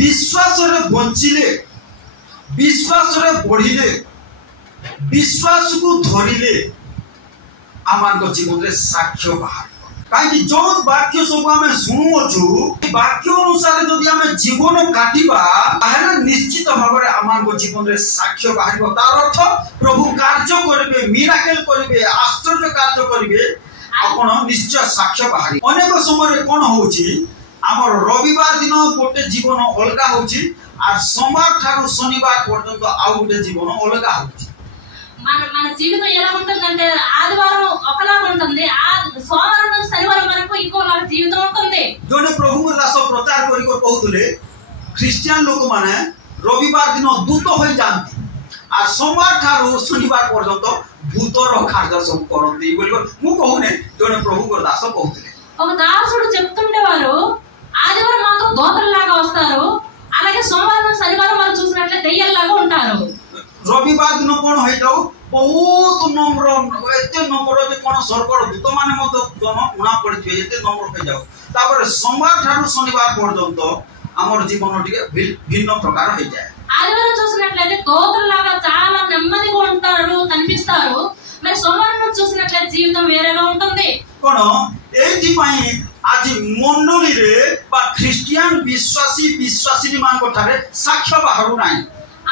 विश्वास रे बंचिले विश्वास रे बढ़िले विश्वास को धरिले आम जीवन रे साक्ष्य बाहर कहीं जो वाक्य सब आम शुणुचु वाक्य अनुसार जदि आम जीवन काटिबा ताहेले निश्चित भाव में आम जीवन रे साक्ष्य बाहर तार अर्थ प्रभु कार्य करेंगे मिराकल करेंगे आश्चर्य कार्य करेंगे आपण निश्चय साक्ष्य बाहर अनेक समय कौन होची आमर रविवार दिन गोटे जीवन अलग होची और सोमवार ठारू शनिवार पर्यंत आउ गोटे जीवन अलग होची మన జీవితం ఎలా ఉంటుందంటే ఆదివారం ఒకలా ఉంటుంది సోమవారం నుంచి శనివారం వరకు ఇంకోలా జీవితం ఉంటుంది జోనే ప్రభువు దాస ప్రచార కరి कहउतले ख्रिस्टियन लोक माने रविवार दिन दूत होई जानती आ सोमवार ठारू शनिवार पर्यंत भूतर कार्य सब करती बोल मु कहूने जने ప్రభువు दास कहउतले ఒక దాసుడు చెప్తుండేవారు ఆదివారం మాత్రం దోతల్లాగా వస్తారు అలాగే సోమవారం శనివారం వారు చూసినట్లే దెయ్యాల్లాగా ఉంటారు रविवार दिन कौन हो जाओ बहुत नम्र एते नम्र जे कोन सरकार दूत माने मत जन उना पड़ जे एते नम्र हो जाओ तापर सोमवार ठारू शनिवार पर्यंत हमर जीवन टिके भिन्न प्रकार हो जाए ఆదివారం చూసినట్లయితే దోతల్లాగా చాలా నెమ్మదిగా ఉంటారు కనిపిస్తారు మరి సోమవారం చూసినట్లయితే జీవితం వేరేగా ఉంటుంది कोन एथि पई आज मंडली रे बा ख्रिस्टियन विश्वासी मान कोठारे साक्ष्य बाहरु नाही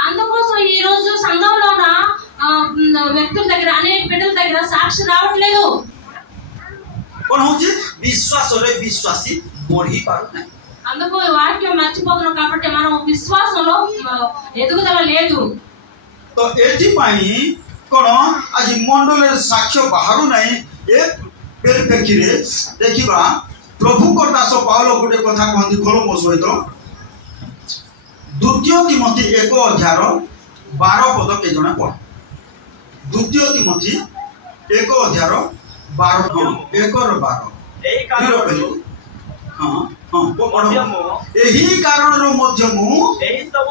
అందుకోసం ఈ రోజు సంఘంలో ఉన్న వ్యక్తుల దగ్గర అనేక బిడ్డల దగ్గర సాక్షి రావట్లేదు कोन होची विश्वास रे विश्वासी बढ़ी पारु नाही అందుకు వాక్యం మర్చిపోతున్నాం కాబట్టి మనం విశ్వాసంలో ఎదుగుదల లేదు तो एथि पई कोन आज मंडली रे साक्ष्य बाहरु नाही ए पेरपेक्षी रे देखिबा प्रभु को दास पाउलो गुटे कथा कहंती खोलो मो सहित द्वितीय तिमोथी 1:12 पद के जने पढ़ द्वितीय तिमोथी 1:12 एही कारण रो मध्य मु एही सब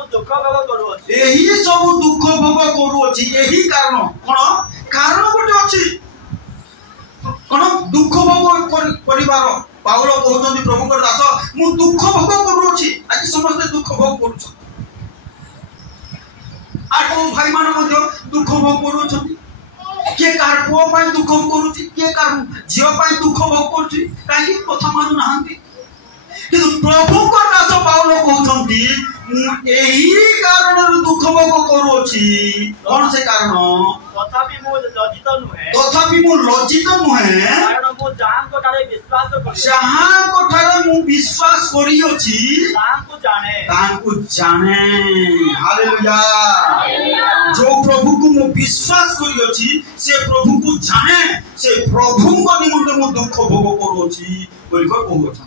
दुख भोग करूछि एही कारण कोन गोटे अछि कोन दुख भोग परिवार पाउल कहउछन्ती प्रभु को दास मु दुख भोग करूछि आज समस्त दुख भोग करूछ आको भाई मान मध्य दुख भोग करूछन्ती के कार पो पाई दुख भोग करूछि के कार जियो पाई दुख भोग करूछि काई कथा मानु नाहंती किंतु प्रभु को दास पाउल कहउछन्ती एही कारण दुख भोग करूछि कोन से कारण तथापि मु लज्जित नुहे कारण मु जान कोठारे मु विश्वास करियोछि तांको जाने हालेलुया जो प्रभु को मु विश्वास करियोछि से प्रभु को जाने से प्रभु को निमंत्रण मु दुख भोग करूछि बोल को कहउछ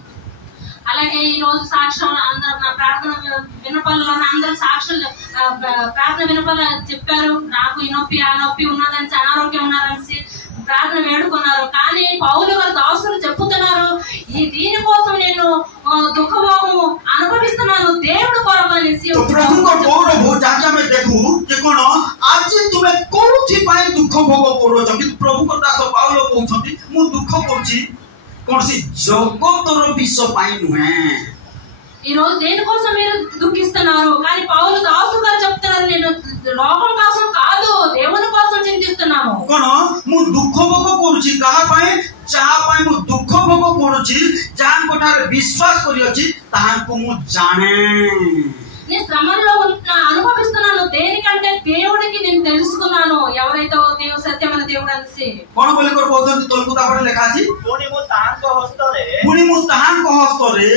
అలాగే ఈ రోజు సాక్ష్యాలు అందరూ నా ప్రార్థన వినపల్లో అందరూ సాక్ష్యాలు ప్రార్థన వినపల్ల చెప్పారు నాకు ఈ నొప్పి ఆ నొప్పి ఉన్నదని అనారోగ్యం ఉన్నారని ప్రార్థన వేడుకున్నారు కానీ పౌలు గారు దాసులు చెప్పుతున్నారు ఈ దీని కోసం నేను దుఃఖభోగము అనుభవిస్తున్నాను దేవుడు కొరకు అనేసి प्रभु को गौरव हो जाके मैं देखू कि कोन आज तुमे कोथि पाई दुख भोग करो कि प्रभु को दास पाउल कहउछन्ती मु दुख करछि कौन सी जगतर विषय पाई नुहे ఈ రోజు దేని కోసం మీరు దుఃఖిస్తున్నారు కానీ పౌలు దాసు గారు చెప్తున్నారు నేను లోకం కోసం కాదు దేవుని కోసం చింతిస్తున్నాను कोन मु दुख भोग करूछि कहा पाए चाहा पाए मु दुख भोग करूछि जान कोठारे विश्वास करियोछि ताहां को मु जाने నేను శ్రమల్లో అనుభవిస్తున్నాను దేనికంటే దేవుడికి నేను తెలుసుకున్నాను ఎవరైతే దేవుడు సత్యమైన దేవుడు అనేసి कोन बोले को कहउछन्ती तोलकु तापर लेखा अछि पुनी मु ताहां को हस्तरे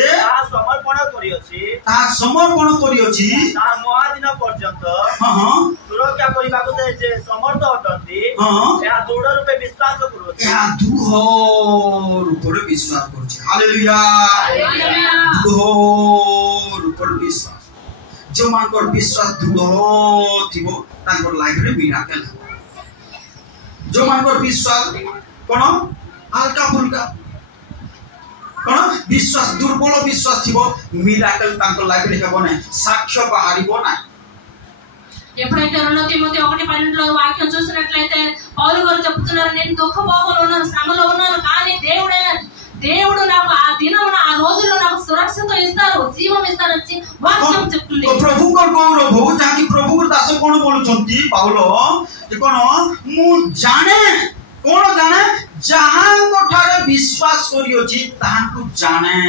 ता समर्पण करियोछि ता महादिन पर्यंत सुरक्षा करिबाको जे समर्थ अटंती या दृढ़ रूपे विश्वास करूछि हालेलुया दृढ़ रूपे विश्वास जो मानकर विश्वास दृढ़ थिबो तांकर लाइफ रे मिराकल जो मानकर विश्वास कोन हल्का फुल्का कोन विश्वास दुर्बल विश्वास थिबो मिराकल तांकर लाइफ रे हेबो नै साक्ष्य बाहरिबो नै ఎప్పుడైతే 2 తిమోతి 1:12 లో వాక్యం చూసినట్లయితే పౌలు గారు చెప్తున్నారు నేను దుఃఖభోగంలో ఉన్నాను శ్రమలో ఉన్నాను కానీ దేవుడు నాకు ఆ దినమున ఆ రోజుల్లో నాకు సురక్షిత ఇస్తారు, జీవం ఇస్తారని వాక్యం చెప్తుంది। तो प्रभु को गौरव हो जाकि प्रभु को दास कोन बोलुछंती पाउलो जे कोन मु जाने कोन जाने जहां कोठारे विश्वास करियोछि ताहाकु जाने,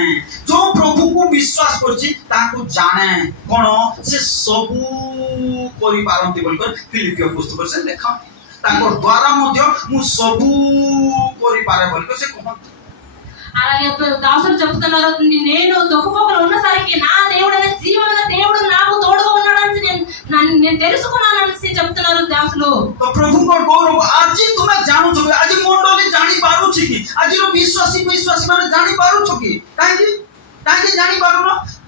जो प्रभु को विश्वास करछि ताहाकु जाने कोन से सबु करि पारंती बोलकर फिलिपियो पुस्तक से लेखा ताको द्वारा मध्य मु सबु करि पारे बोलकर से कहंती। అలాగే దాసులు చెప్తున్నారు, నేను దుఃఖపోకలు ఉన్నసరికి నా దేవుడైన జీవమైన దేవుడు నాకు తోడుగా ఉన్నాడని నేను తెలుసుకున్నానని చెప్తున్నారు దాసులు। तो प्रभु को गौरव आज तुमे जानु छ, आज मंडली जानि पारु छी कि आज रो विश्वासी माने जानि पारु छ कि काहे जानि पारु न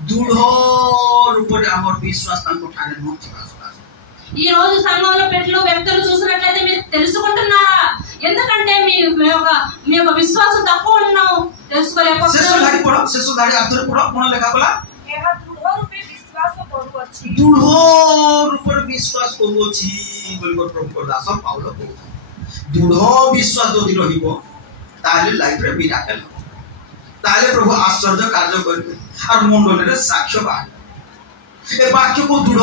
दृढ़ रूपरे हमर विश्वास तांको ठाने न छ। ఈ రోజు సంఘంలో పెట్టిన వ్యక్తులు చూసినట్లయితే మీరు తెలుసుకుంటున్నారా? ఎందుకంటే మీ యొక్క విశ్వాసం తక్కువ ఉన్నావు తెలుసుకోలేకపోతున్నారు। శేషధారి అర్థ కూడా কোন লেখা কলা ଏହା ଦୃଢ଼ ରୂପେ ବିଶ୍ୱାସ କରୁଅଛି, ଦୃଢ଼ ରୂପରେ ବିଶ୍ୱାସ କରୁଅଛି ବୋଲି ପ୍ରଭୁ ଦାସ ପାଉଲ କହୁଛନ୍ତି। ଦୃଢ଼ ବିଶ୍ୱାସ ଯଦି ରହିବ ତାହେଲେ ଲାଇଫରେ ମିରାକଲ ହେବ, ତାହେଲେ ପ୍ରଭୁ ଆଶ୍ଚର୍ଯ୍ୟ କାର୍ଯ୍ୟ କରିବେ আর ମଣ୍ଡଳରେ ସାକ୍ଷ୍ୟ ବାହାରିବ। ଏ ବାକ୍ୟକୁ ଦୃଢ଼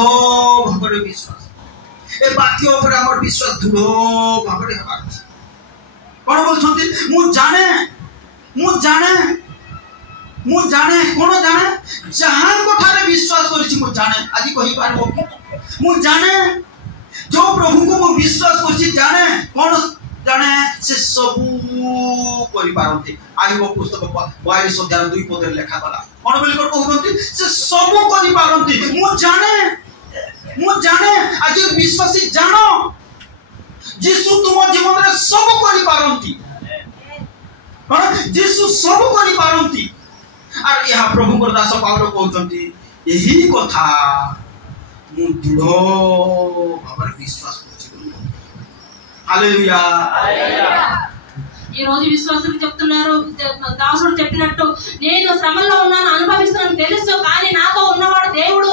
ଭାବରେ ବିଶ୍ୱାସ, ଏ ବାକ୍ୟ ଉପରେ ଆମର ବିଶ୍ୱାସ ଦୃଢ଼ ଭାବରେ ହେବାର ଅଛି। କଣ ବୋଲଛନ୍ତି? ମୁଁ ଜାଣେ কোন জানে जहां कोठारे विश्वास करिछि मु जाने। आज कहि पारबो मु जाने जो प्रभु को मु विश्वास करिछि जाने कोन जाने से सबु करि पारंती। आइबो पुस्तक 22 अध्याय 2 पद लेखा गला कोन बोली कर कहउछंती से सबु करि पारंती। मु जाने आज विश्वासी जानो यीशु तुम जीवन रे सबु करि पारंती, यीशु सबु करि पारंती। আর ইহা প্রভুଙ୍କର দাস ପାଉଲ କହୁଛନ୍ତି ଏହି କଥା ମୁଁ ଦୃଢ଼ ଭାବରେ ବିଶ୍ୱାସ କରୁଛି। హల్లెలూయా హల్లెలూయా। ఈ రోజు విశ్వాసులు చెప్తున్నారు, దాసుడు చెప్పినట్టు నేను శ్రమల్లో ఉన్నాను, అనుభవిస్తున్నాను తెలుసు, కానీ నాతో ఉన్నవాడు దేవుడు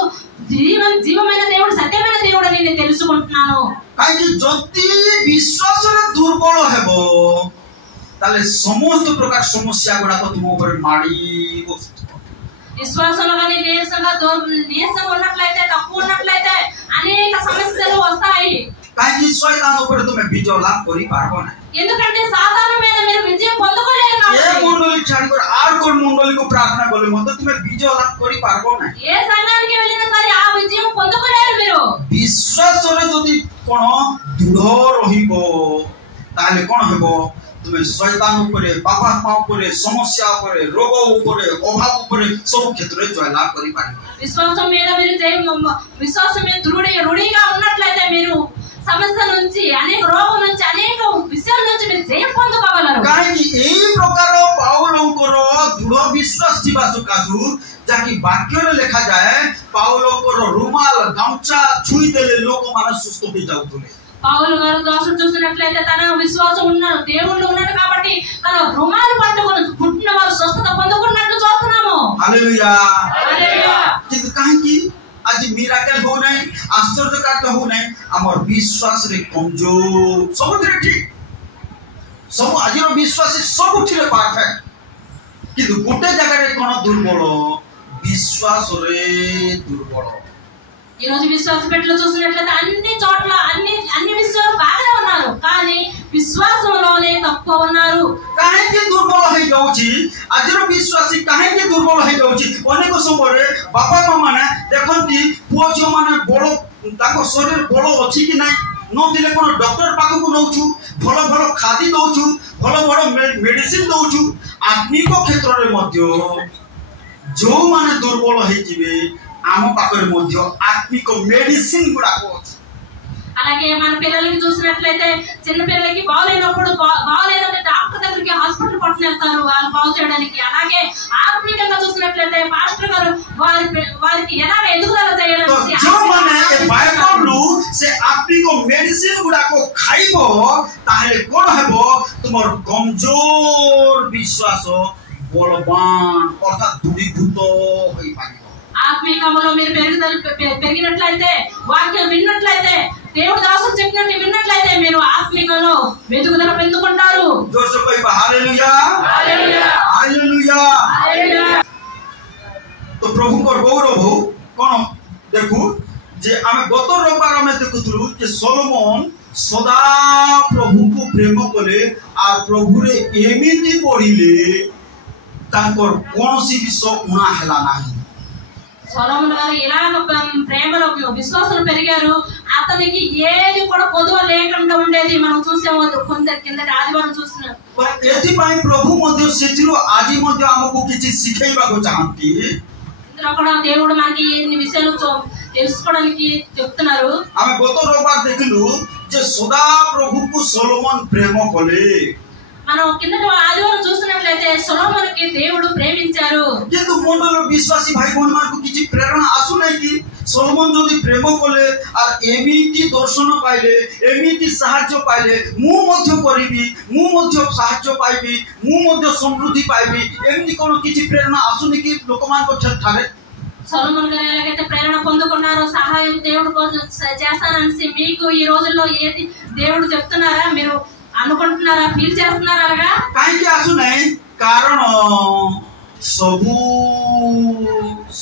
జీవమైన దేవుడు, సత్యమైన దేవుడు అని నేను తెలుసుకుంటున్నాను। কাজে যদি বিশ্বাসরে দুর্বল হেব তাহলে সমস্ত প্রকার সমস্যা গুড়াক তুম উপরে মাড়ি বসিব। విశ్వాసంలో కానీ నీరసంగా ఉన్నట్లయితే, తక్కువ ఉన్నట్లయితే అనేక సమస్యలు వస్తాయి। কাজে শয়তান উপরে তুমি বিজয় লাভ করি পারবো না, ఎందుకంటే సాతాను మీద మీరు విజయం పొందలేరు ఏ కాబట్టి। మండలి ছাড়ি করে আর কোন మండలికు ప్రార్థన করলে মধ্যে তুমি বিজয় লাভ করি পারবো না। ఏ సంఘానికి వెళ్ళినా సరే ఆ విజయం పొందలేరు మీరు। বিশ্বাসরে যদি কোন দৃঢ় রহিব তাহলে কোন হব তুমি শয়তান উপরে, পাপাত্মা উপরে, সমস্যা উপরে, রোগ উপরে, অভাব উপরে সব ক্ষেত্রে জয়লাভ করি পারিবে। విశ్వాసం మీద మీరు విశ్వాసం మీద దృఢంగా ఉన్నట్లయితే మీరు సమస్య నుంచి, అనేక రోగం నుంచి, అనేక విషయాల నుంచి మీరు జయం పొందగలరు। কারণ এই প্রকার পাউলଙ୍କର দৃঢ় বিশ্বাস ଥିବା ସକାଶୁ ଯାକି ବାକ୍ୟରେ ଲେଖା ଯାଏ ପାଉଲଙ୍କର ରୁମାଲ ଗାମୁଛା ଛୁଇଁ ଦେଲେ ଲୋକମାନେ ସୁସ୍ଥ ହୋଇ ଯାଉଥିଲେ। పౌలు గారు దాసుడు చూసినట్లయితే తన విశ్వాసం ఉన్నాడు, దేవుళ్ళు ఉన్నాడు కాబట్టి తన రుమాలు పట్టుకొని పుట్టిన వారు స్వస్థత పొందుకున్నట్లు చూస్తున్నాము। హల్లెలూయా హల్లెలూయా। কিন্তু কাହିଁକି आज मिराकल हो नहीं, आश्चर्य कार्य हो नहीं, हमर विश्वास रे कमजोर सबुथिरे ठीक सब आज विश्वास सबुथिरे परफेक्ट কিন্তু গোটে জায়গায় কোন দুর্বল విశ్వాস రే দুর্বল। ఈ రోజు విశ్వాస పెట్టలో చూసినట్లయితే అన్ని చోట్ల అన్ని విశ్వాసం బాగానే ఉన్నారు, కానీ విశ్వాసంలోనే తక్కువ ఉన్నారు। কাহিଁକି দুর্বল হয়ে যাଉଛି আজর বিশ্বাসী কাহিଁକି দুর্বল হয়ে যাଉଛି? অনেক সময় বাপা মা মানে দেখନ୍ତି পুଅ ଝିଅ ମାନେ বড় ତାଙ୍କ ଶରୀର ବଳ ଅଛି କି নাই ନଥିଲେ কোন ডক্টর পাখକୁ নଉଛୁ, ଭଲ ଭଲ ଖାଦ୍ୟ ଦଉଛୁ, ଭଲ ଭଲ ମେଡିସିନ ଦଉଛୁ। ଆତ୍ମିକ କ୍ଷେତ୍ରରେ ମଧ୍ୟ ଯୋଉମାନେ ଦୁର୍ବଳ ହେଇଯିବେ ଆମ ପାଖରେ ମଧ୍ୟ ଆତ୍ମିକ ମେଡିସିନ ଗୁଡାକ ଅଛି। అలాగే మన పిల్లలకి చూసినట్లయితే చిన్న పిల్లలకి బాగలేనప్పుడు డాక్టర్ దగ్గరికి హాస్పిటల్ పట్టుకుని వెళ్తారు వాళ్ళు బాగు చేయడానికి। అలాగే ఆత్మికంగా చూసినట్లయితే పాస్టర్ గారు వారికి ఎలాగ ఎదుగుదల చేయాలని से आत्मिक मेडिसिन गुड़ाक खाइब ताहले कोन हेबो तुमर कमजोर विश्वास बलवान अर्थात दृढ़ीभूत होई पारिबो। ఆత్మికంలో మీరు పెరిగినట్లయితే, వాక్యం విన్నట్లయితే, దేవుడు దాసుడు చెప్పినట్టు విన్నట్లయితే మీరు ఆత్మికంలో వెతుకుదల పొందుకుంటారు। జోష్ కైబా హల్లెలూయా హల్లెలూయా। आज हालेलुया। तो प्रभु को गौरव हो कौन देखू जे आम गत रविवार आम देखुलु जे सोलोमन सदा प्रभु को प्रेम कले आ प्रभु रे एमिति पढ़िले तांकर कोनसी विषय उना हला नाही। సొలొమోను గారు ఇలాగ ప్రేమలో విశ్వాసం పెరిగారు. అతనికి ఏది కూడా కొదువ లేకుండా ఉండేది. మనం చూసాము కొంత కిందటి ఆదివారం చూస్తున్నాం. एथिपाई प्रभु मध्य सेथिरो आजि मध्य हमकु किछि सिखैबाको चाहंती। ఇందులో కూడా దేవుడు మనకి ఈ విషయాలు తెలుసుకోవడానికి చెప్తున్నారు. आमे गत रविवार देखलु जे सदा प्रभु को सोलोमन प्रेम कले। మనం కిందటి ఆదివారం చూస్తున్నట్లయితే సొలొమోనుకి దేవుడు ప్రేమించారు. किंतु मंडल विश्वासी भाई बहन मान को किछि प्रेरणा आसु नै कि सोलोमन जदि प्रेम कले आर एमिति दर्शन पाइले एमिति सहाय्य पाइले मु मध्य करिबी मु मध्य सहाय्य पाइबी मु मध्य समृद्धि पाइबी एमिति कोन किछि प्रेरणा आसु नै कि लोकमान को ठारे సొలొమోను గారు ఎలాగైతే ప్రేరణ పొందుకున్నారో సహాయం దేవుడు కోసం చేస్తానని మీకు ఈ రోజుల్లో ఏది దేవుడు చెప్తున్నారా? మీరు అనుకుంటున్నారా? ఫీల్ చేస్తున్నారా? అలాగా काहे आसु नै कारण सबु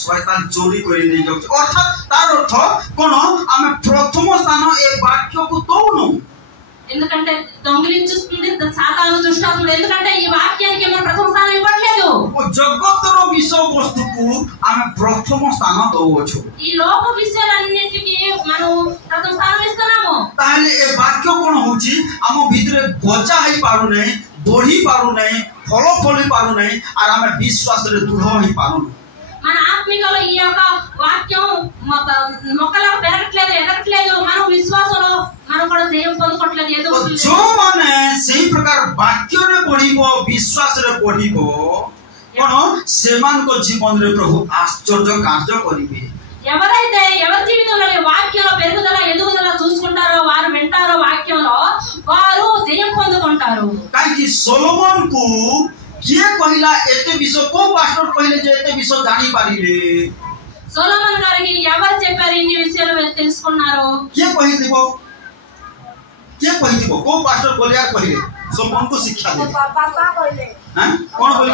शैतान चोरी करि नै जाउ। अर्थात तार अर्थ कोन आमे प्रथम स्थान ए वाक्य को दौनु। ఎందుకంటే దొంగిలించుతుంది సాతాను దుష్టాత్ముడు. ఎందుకంటే ఈ వాక్యానికి మనం ప్రథమ స్థానం ఇవ్వట్లేదు. ओ जगतर विषय वस्तु को आमे प्रथम स्थान दउछु। ఈ లోక విషయాలన్నిటికీ మనం ప్రథమ స్థానం ఇస్తున్నాము. ताले ए वाक्य कोन होची हम भितरे गचा हई पारु नै बढ़ी पारु नै फल फली पारु नै आर आमे विश्वास रे दृढ़ हई पारु। మన ఆత్మికలో ఈ యొక్క వాక్యం మొక్కలా పెరగట్లేదు, ఎదగట్లేదు. మనం విశ్వాసంలో మనం కూడా జయం పొందుకోవట్లేదు, ఎదుగుతుంది. जो माने सेही प्रकार वाक्य रे पढिबो विश्वास रे पढिबो कोन सेमान को जीवन रे प्रभु आश्चर्य कार्य करिबे। ఎవరైతే ఎవరి జీవితంలో వాక్యంలో పెరుగుదల ఎదుగుదల చూసుకుంటారో వారు వింటారో వాక్యంలో వారు జయం పొందుకుంటారు. काहे सोलोमन को किए कहिला एते विषय को पास्टर कहिले जे एते विषय जानि पारिले సొలొమోను గారికి ఎవరు చెప్పారు ఇన్ని విషయాలు తెలుసుకున్నారు? किए कहिथिबो को पास्टर बोलिया कहिले सोलोमन को शिक्षा दे पापा कहले हां कोन बोली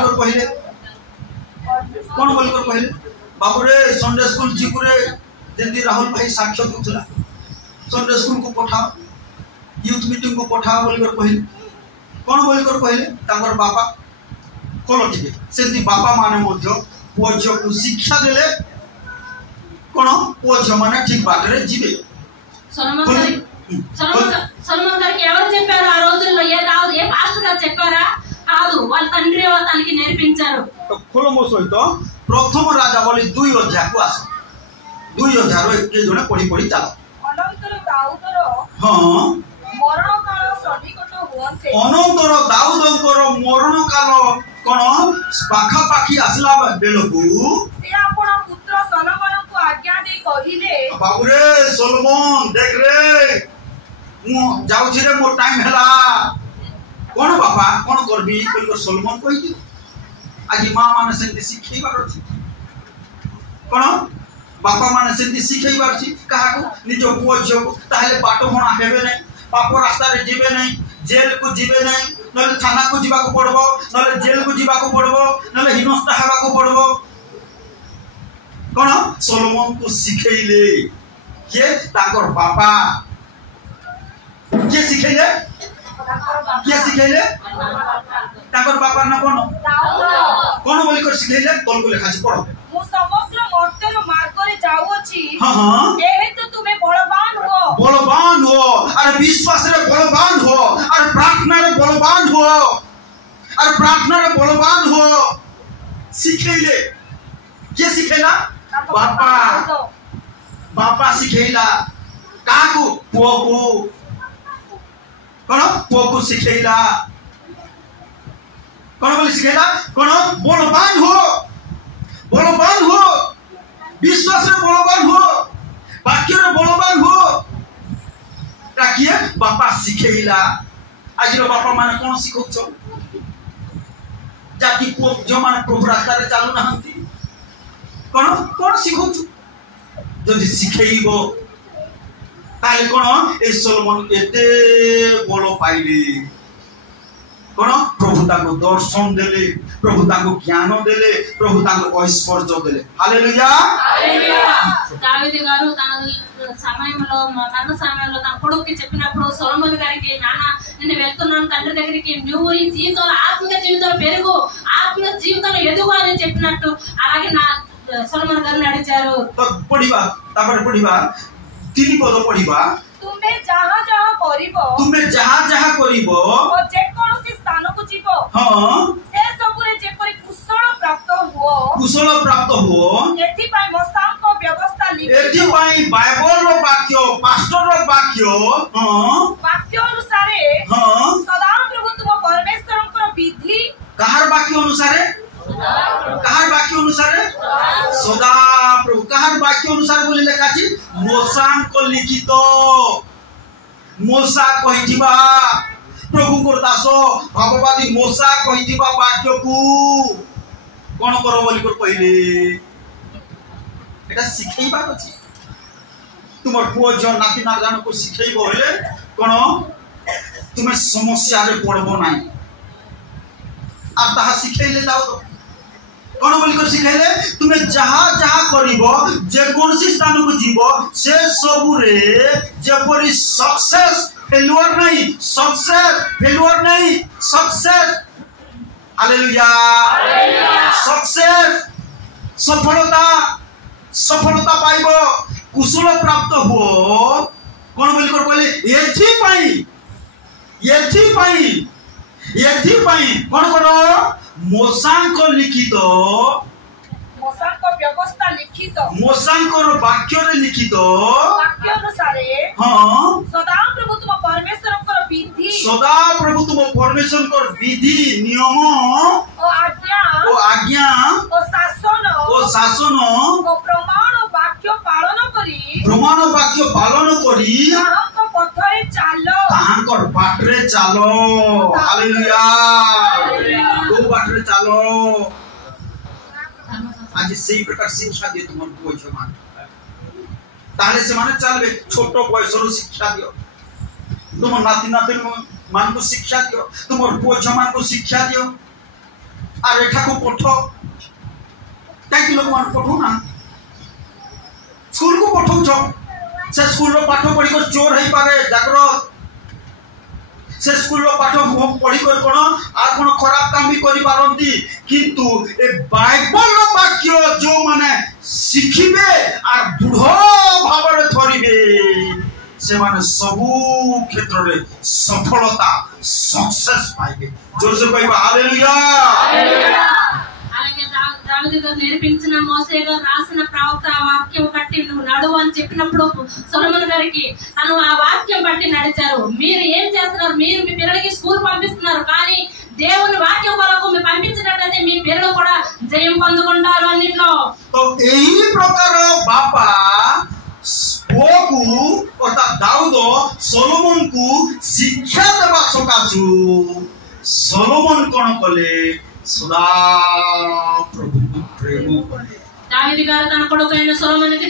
कर कहिले बाबू रे संडे स्कूल जीपुरे जल्दी राहुल भाई साक्ष्य दुथला संडे स्कूल को पठाओ यूथ मीटिंग को पठाओ बोली कर कहिले कोन बोली कर कहिले तांगर बापा कोन ठीक सेंती बापा माने मध्य पुओ को शिक्षा देले कोन पुओ माने ठीक बात रे जीवे। సొలొమోను గారికి ఎవరు చెప్పారు ఆ రోజుల్లో? ఏ పాస్టర్ గారు చెప్పారా? కాదు, వాళ్ళ తండ్రి తనకి నేర్పించారు. खोलमो सहित प्रथम राजा बोली 2 अध्याय को आस 2 अध्याय रो एक जने पढी पढी चाल। अनंतर दाऊदर हां मरण काल सन्निकट होते अनंतर दाऊदंकर मरण काल कोन पाखा पाखी आसला बेलकू से आपन पुत्र सोलोमन को आज्ञा दे कहिले बाबू रे सोलोमन देख रे मु जाउ छी रे मो टाइम हला कोन बापा कोन करबी बोल सोलोमन कहि दियो। आज मां माने सेंती सिखैबार अछि कोन बापा माने सेंती सिखैबार अछि काहा को निजो पुओ झियो को ताले बाटो होना हेबे नै पाप रास्ता रे जीवे नै जेल को जीवे नै नले थाना को जीवा को पड़बो नले जेल को जीवा को पड़बो नले हिनस्ता हेबा को पड़बो। कोन सोलोमन को सिखैले के ताकर बापा के सिखैले ताकर बापा ना कोन कोन बोली कर सिखैले तोल को लेखा छै पढ़ो मु समुद्र मर्तर मार्ग रे जाऊ अछि। हां हां एहे तो तुम्हें बलवान हो अरे विश्वास रे बलवान हो अरे प्रार्थना रे बलवान हो सिखैले के सिखैला बापा सिखैला काको पुओ को सिखैला कोन बोली सिखैला कोन बलवान हो विश्वास रे बलवान हो वाक्य रे बलवान हो ताकिए बापा सिखैला। आज रो बापा माने कोन सिखौछ जाति को जो माने प्रभु रास्ता रे चालू नहंती कोन सिखौछ जदि सिखैबो ताले कोन ए सोलोमन एते बल पाइले कोन प्रभु ताको दर्शन देले, प्रभु ताको ज्ञान देले, प्रभु ताको ऐश्वर्य देले। Hallelujah hallelujah. దావీదు గారు తన సమయంలో మరణ సమయంలో తన కొడుకుకి చెప్పినప్పుడు సొలొమోను గారికి, నాన్న నేను వెళ్తున్నాను తండ్రి దగ్గరికి, నువ్వు ఈ జీవితంలో ఆత్మిక జీవితంలో పెరుగు, ఆత్మిక జీవితంలో ఎదుగు అని చెప్పినట్టు అలాగే నా సొలొమోను గారు నడిచారు। पढ़िबा तापर पढ़िबा 3 पद पढ़िबा, तुमे जहाँ जहाँ करिबो, तुमे जहाँ जहाँ करिबो ओ जे कोनोसी स्थान को जीवो, हां से सबुरे जेपरि कुशल प्राप्त हुओ, कुशल प्राप्त हो। एथि पाई मोसांको व्यवस्था लिखि, एथि पाई बाइबल रो वाक्य, पास्टर रो वाक्य, हां वाक्य अनुसारे हां सदा प्रभु तुम परमेश्वरଙ୍କର विधि, कहार वाक्य अनुसारे, कहार वाक्य अनुसारे, सदा प्रभु कहार वाक्य अनुसार बोले लेखा छी, मोसांक लिखित, मोसा कहिथिबा प्रभु को दास भगवादी मोसा कहिथिबा वाक्य को कोन करो बोली को कहले, एटा सिखैबा अछि। तुमर पुओ जो नाती नारायण को सिखैबो हेले कोन तुमे समस्या रे पड़बो नाही। आ ताहा सिखैले दाओ तो कोन बोली को सिखैले, तुमे जहाँ जहाँ करिबो, जे कोनसी स्थान को जीवो, से सबु रे जेपरि सक्सेस फेल्युअर नहीं, सक्सेस फेल्युअर नहीं, सक्सेस। Hallelujah hallelujah. सक्सेस सफलता, सफलता पाइबो, कुशल प्राप्त हो। कोन बोली को कहले, एथि पाई कोन करो, मोसांक लिखित, मोसांको व्यवस्था लिखित, मोसांकर वाक्य रे लिखित, वाक्य अनुसारे हां सदा प्रभु तुम परमेश्वरଙ୍କର विधि, सदा प्रभु तुम परमेश्वरଙ୍କର विधि नियम ओ आज्ञा, ओ आज्ञा, ओ शासन, ओ शासन, ओ प्रमाण वाक्य पालन करी, प्रमाण वाक्य पालन करी ताहाଙ୍କ पथरे चालो, ताहांकर बाटरे चालो। हालेलुया दो बाटरे चालो। आज सेही प्रकार शिक्षा दिए तुम पुओ झियो मान, ताले से माने चलबे, छोट बयस रो शिक्षा दियो, तुम नाती नाती मान को शिक्षा दियो, तुम पुओ झियो मान को शिक्षा दियो। आ रेखा को पठो काई लोग मान पठो ना, स्कूल को पठो छ, से स्कूल रो पाठ पढ़ी को चोर हेई पारे जागृत, से स्कूल रो पाठ पढ़ी को कोन आ कोन खराब काम भी करि पारंती, किंतु ए बाइबल रो वाक्य जो माने शिखिबे आ दृढ़ भाव रे धरिबे, से माने सबु क्षेत्र रे सफलता सक्सेस पाइबे। जोर से कहबा हालेलुया हालेलुया। అలాగే దావీదు గారు నేర్పించిన, మోసే గారు రాసిన ప్రవక్త ఆ వాక్యం బట్టి నువ్వు నడువు అని చెప్పినప్పుడు సొలొమోను గారికి తను ఆ వాక్యం బట్టి నడిచారు। మీరు ఏం చేస్తున్నారు, మీరు మీ పిల్లలకి స్కూల్ పంపిస్తున్నారు, కానీ దేవుని వాక్యం కొరకు మీరు పంపించినట్లయితే మీ పిల్లలు కూడా జయం పొందుకుంటారు అన్నిట్లో। तो एही प्रकार बापा पुओकु अर्थात दाऊद सोलोमन को शिक्षा देवा सकाशु सोलोमन कोन कले, सदा प्रभु को प्रेम कले। దావీదు గారు తన కొడుకైన సొలొమోనుకి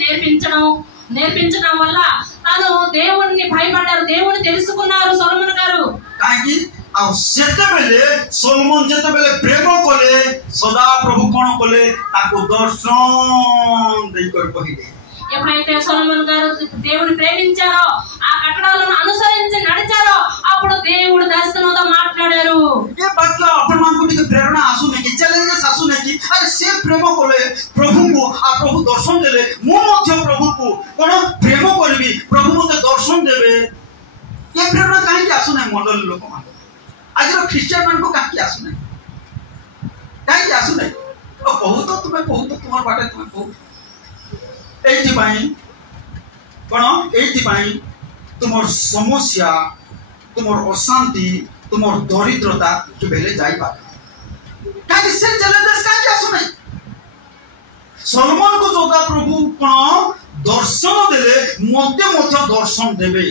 నేర్పించడం వల్ల తాను దేవుణ్ణి భయపడ్డారు, దేవుణ్ణి తెలుసుకున్నారు సొలొమోను గారు। काहे आ सेते बेले सोलोमन जेते बेले प्रेम कले, सदा प्रभु कोन कले, ताको दर्शन देई कर कहिले। ఎప్పుడైతే సొలొమోను గారు దేవుని ప్రేమించారో, ఆ కట్టడాలను అనుసరించి నడిచారో, అప్పుడు దేవుడు దర్శనంతో మాట్లాడారు। ये वाक्य अपन मान को टिके प्रेरणा आसु नै कि चैलेंजेस आसु नै कि अरे से प्रेम कले प्रभु को आ प्रभु दर्शन देले, मो मध्य प्रभु को कोन प्रेम करबी, प्रभु मते दर्शन देबे। ये प्रेरणा काहे कि आसु नै मंडल लोक मान, आज रो क्रिश्चियन मान को काहे कि आसु नै, काहे कि आसु नै। ओ बहुत तुम्हें बहुत तुम्हार बाटे तुम्हें बहुत एथि पाई कोन, एथि पाई तुमर समस्या, तुमर अशांति, तुमर दरिद्रता के बेले जाई पा, काहे से चैलेंजेस काहे आसु नै। सोलोमन को जोगा प्रभु कोन दर्शन देले, मते मते दर्शन देबे,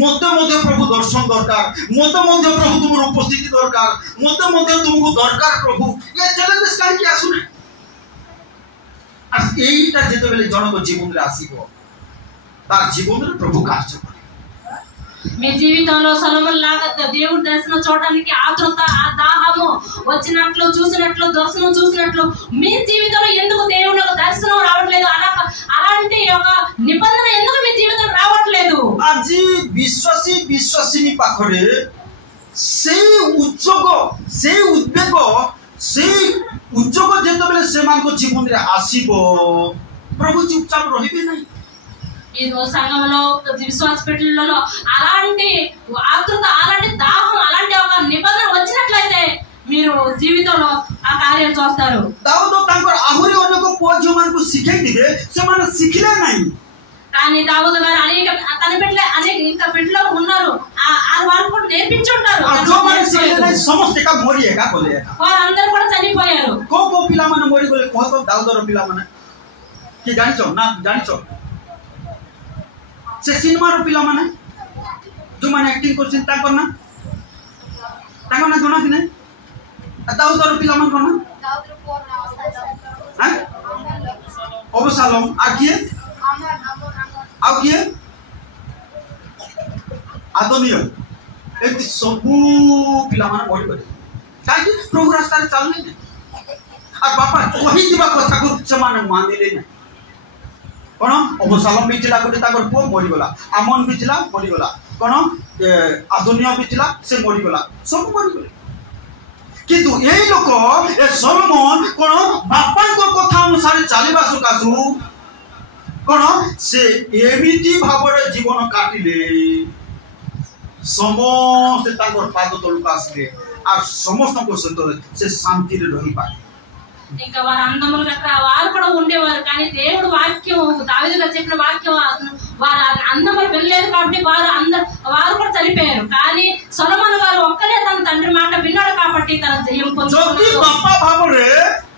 मते मते प्रभु दर्शन दरकार, मते मते प्रभु तुमर उपस्थिति दरकार, मते मते तुमको दरकार प्रभु। ये चैलेंजेस काहे आसु नै। आ एईटा जेते बेले जनक जीवन रे आसीबो, तार जीवन रे प्रभु कार्य करे, మీ జీవితంలో సొలొమోను లాగా దేవుడి దర్శనం చూడడానికి ఆతృత, ఆ దాహము వచ్చినట్లు, చూసినట్లు, దర్శనం చూసినట్లు మీ జీవితంలో ఎందుకు దేవుని యొక్క దర్శనం రావట్లేదు? అలాంటి ఒక నిబంధన ఎందుకు మీ జీవితంలో రావట్లేదు? আজি বিশ্বাসী বিশ্বাসিনী পাখরে সেই উদ্যোগ, সেই উদ্বেগ, সেই উদ্যোগ যেতবেলে সেমানক জীবନରେ আসিব, প্রভু চুপচাপ রহিবে নাই। ఈ రోజు సంఘంలో విశ్వాస పెట్టలలో అలాంటి ఆతృత, అలాంటి దాహం, అలాంటి ఒక నిబంధన వచ్చినట్లయితే మీరు జీవితంలో ఆ కార్యం చూస్తారు। దావీదు ତାଙ୍କର ଆହୁରି ଅନେକ ପୁଅ ଝିଅମାନଙ୍କୁ ଶିଖେଇ ଦିବେ, ସେମାନେ ଶିଖିଲେ ନାହିଁ। కానీ దావీదు గారు అనేక తన బిడ్డలు అనేక ఇంకా బిడ్డలు ఉన్నారు, వాళ్ళు కూడా నేర్పించి ఉంటారు। ଯୋଉମାନେ ଶିଖିଲେ ନାହିଁ ସମସ୍ତେ ଏକା ମରି ଏକା ଗଲେ। వారందరూ కూడా చనిపోయారు। କୋଉ କୋଉ ପିଲାମାନେ ମରିଗଲେ କହ ତ? ଦାଉଦର ପିଲାମାନେ କି ଜାଣିଛ ନା? ଜାଣିଛ ସେ ସିନେମାର ପିଲାମାନେ ଯୋଉମାନେ ଆକ୍ଟିଂ କରୁଛନ୍ତି ତାଙ୍କର ନା ଜଣା କି ନାହିଁ? ଦାଉଦର ପିଲାମାନଙ୍କ ନା ଅବସାଲୋମ, ଆଉ କିଏ? ଆଉ କିଏ? ଆଦୋନିୟ। ଏମିତି ସବୁ ପିଲାମାନେ ମରିଗଲେ କାହିଁକି? ପ୍ରଭୁ ରାସ୍ତାରେ ଚାଲିଲେ ନାହିଁ। আর বাপা কহিଯିବା কথাକୁ ସେମାନେ ମାନିଲେ ନାହିଁ। কোন অবসালম ବି ଥିଲା, ଗୋଟେ ତାଙ୍କର ପୁଅ ମରିଗଲା। ଆମନ ବି ଥିଲା, ମରିଗଲା। কোন আদোনিୟ ବି ଥିଲା, ସେ ମରିଗଲା। ସବୁ ମରିଗଲେ। কিন্তু এই লোক এ সলোমন কোন বাপাଙ୍କ কথা অনুসারে চালিবা সকাশু কোন সে এমিতি ভাବରେ জীবন কাটিলে ସମସ୍ତେ ତାଙ୍କର ପାଦ ତଳକୁ ଆସିଲେ ଆଉ ସମସ୍ତଙ୍କ ସହିତ ସେ ଶାନ୍ତିରେ ରହିପାରିଲେ। ఇంకా వారు అందములుగా వారు కూడా ఉండేవారు, కానీ దేవుడు వాక్యం దావీదు గారు చెప్పిన వాక్యం వారు అందములు వెళ్ళలేదు కాబట్టి వారు కూడా చనిపోయారు। కానీ సొలొమోను గారు ఒక్కరే తన తండ్రి మాట విన్నాడు కాబట్టి తన జయం పొందుకున్నాడు। ବାପା ଭାବରେ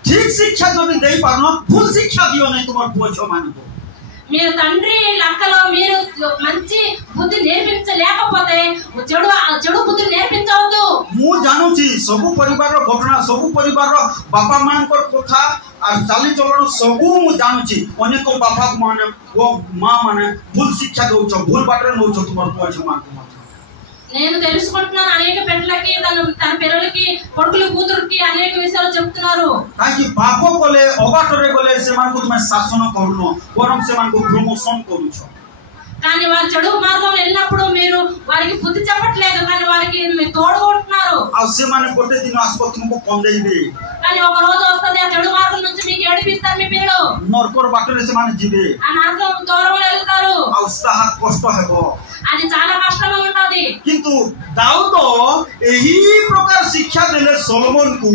ଠିକ ଶିକ୍ଷା ଯଦି ଦେଇପାରୁନ, ଭୁଲ ଶିକ୍ଷା ଦିଅ ନାହିଁ ତୁମର ପୁଅ ଝିଅମାନଙ୍କୁ। మీరు తండ్రి లెక్కలో మీరు మంచి బుద్ధి నేర్పించలేకపోతే చెడు బుద్ధి నేర్పించవద్దు। ମୁଁ ଜାଣୁଛି ସବୁ ପରିବାରର ଘଟଣା, ସବୁ ପରିବାରର ବାପା ମାଙ୍କର କଥା ଆଉ ଚାଲିଚଳନ ସବୁ ମୁଁ ଜାଣୁଛି। ଅନେକ ବାପା ମାନେ ଓ ମା ମାନେ ଭୁଲ ଶିକ୍ଷା ଦଉଛ, ଭୁଲ ବାଟରେ ନଉଛ ତୁମର ପୁଅ ଝିଅମାନଙ୍କୁ ମଧ୍ୟ। నేను తెలుసుకుంటున్నాను, అనేక బిడ్డలకి తన పిల్లలకి కొడుకులు కూతురుకి అనేక విషయాలు చెప్తున్నారు। କାହିଁକି ବାପ କଲେ ଅବାଟରେ ଗଲେ ସେମାନଙ୍କୁ ତୁମେ ଶାସନ କରୁନ, ବରଂ ସେମାନଙ୍କୁ ପ୍ରମୋସନ କରୁଛ। కానీ వారు చెడు మార్గంలో వెళ్ళినప్పుడు మీరు వారికి బుద్ధి చెప్పట్లేదు, కానీ వారికి మీరు తోడుకుంటున్నారు। ଆଉ ସେମାନେ ଗୋଟେ ଦିନ ଆସିବ ତୁମକୁ କନ୍ଦେଇବେ, కానీ ఒక రోజు వస్తుంది ఆ చెడు మార్గం నుంచి మీకు ఏడిపిస్తారు మీ పిల్లలు। ନର୍କର ବାଟରେ ସେମାନେ ଯିବେ, ఆ నరకం దూరంలో వెళ్తారు, ଆଉ ତାହା କଷ୍ଟ ହେବ। అది చాలా కష్టంగా ఉంటది। କିନ୍ତୁ ଦାଉଦ ଏହି ପ୍ରକାର ଶିକ୍ଷା ଦେଲେ ସଲୋମନକୁ।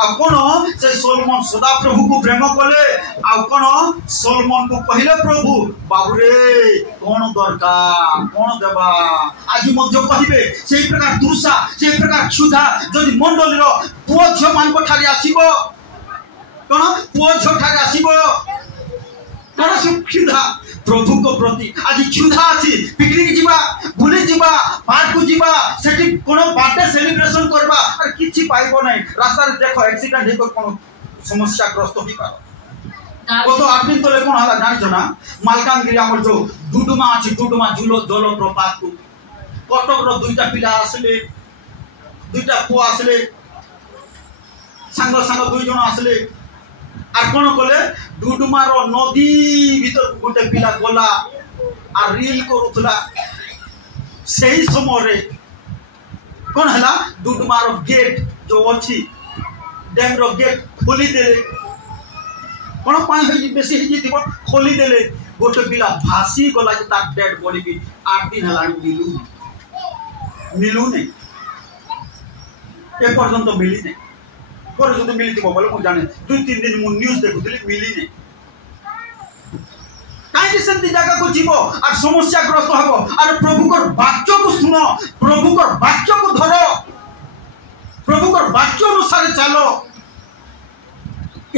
ଆଉ କଣ ସେ ସଲୋମନ ସଦାପ୍ରଭୁକୁ ପ୍ରେମ କଲେ। ଆଉ କଣ ସଲୋମନକୁ କହିଲେ, ପ୍ରଭୁ ବାବୁରେ କଣ ଦରକାର, କଣ ଦେବା ଆଜି ମଧ୍ୟ କହିବେ। ସେଇ ପ୍ରକାର ତୃଷା, ସେଇ ପ୍ରକାର କ୍ଷୁଧା ଯଦି ମଣ୍ଡଳୀର ପୁଅ ଝିଅ ମାନଙ୍କ ଠାରେ ଆସିବ, କଣ ପୁଅ ଝିଅ ଠାରେ ଆସିବ, କଣ ସେ କ୍ଷୁଧା ପ୍ରଭୁଙ୍କ ପ୍ରତି ଆଜି କ୍ଷୁଧା ଅଛି। ପିକନିକ ଯିବା, ବୁଲି ଯିବା, ପାର୍କକୁ ଯିବା, ସେଠି କଣ ବାର୍ଥଡେ ସେଲିବ୍ରେସନ କରିବା, କିଛି ପାଇବ ନାହିଁ। ରାସ୍ତାରେ ଦେଖ ଆକ୍ସିଡେଣ୍ଟ ହେଇକ କଣ ସମସ୍ୟାଗ୍ରସ୍ତ ହେଇପାର। গত 8 দিন তলে কোন হলা জানিছ না? মালকানগিরি আমার যে ডুডুমা আছে, ডুডুমা জলপ্রপাত কটকর দুইটা পিলা আসলে, দুইটা পুয়া আসলে, সাঙ্গ সাঙ্গ দুইজন আসলে। আর কোন কলে ডুডুমার নদী ভিতর গোটে পিলা গলা আর রিল করুলা। সেই সময় কোন হলা ডুডুমার গেট যে অছি ড্যামর গেট খোলি দেলে, কোন পানি বেশি হয়ে খোলি দেলে গোটে পিলা ভাসি গলা যে তার ডেড বডি কি 8 দিন হেলানি মিলু নেই, এ পর্যন্ত মিলি নেই। পরে যদি মিলিথিব বলে মু জানি, 2-3 দিন মু নিউজ দেখুଥିଲି মিলি নেই। কাইকি সেমতি জায়গাକୁ ଯିବ আর সমস্যাগ্রস্ত হব। আর প্রভুকর বাক্যକୁ শুন, প্রভুকর বাক্যକୁ ধর, প্রভুকর বাক্য অনুসারে চালো।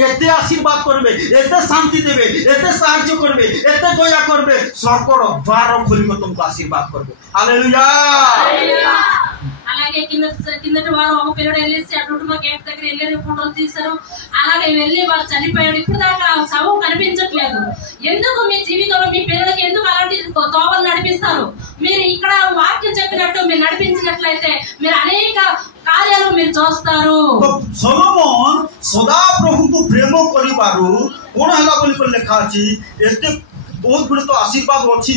এতে আশীর্বাদ করবে, এতে শান্তি দেবে, এতে সাহায্য করবে, এতে দয়া করবে। স্বর্গর দ্বার খুলিব তোমাকে আশীর্বাদ করবে। হালেলুয়া। అలాగే కిందటి వారు ఒక పిల్లడు వెళ్ళేసి అటుమ గేట్ దగ్గర వెళ్ళి ఫోటోలు తీశారు, అలాగే వెళ్ళి వాళ్ళు చనిపోయాడు। ఇప్పుడు దాకా శవం కనిపించట్లేదు। ఎందుకు మీ జీవితంలో మీ పిల్లలకి ఎందుకు అలాంటి తోవలు నడిపిస్తారు? మీరు ఇక్కడ వాక్యం చెప్పినట్టు మీరు నడిపించినట్లయితే మీరు అనేక కార్యాలు మీరు చూస్తారు। సొలొమోన్ సదా ప్రభుకు ప్రేమ କରିବାରୁ कोन हला बोली कर लेखा अछि एते बहुत गुड तो आशीर्वाद अछि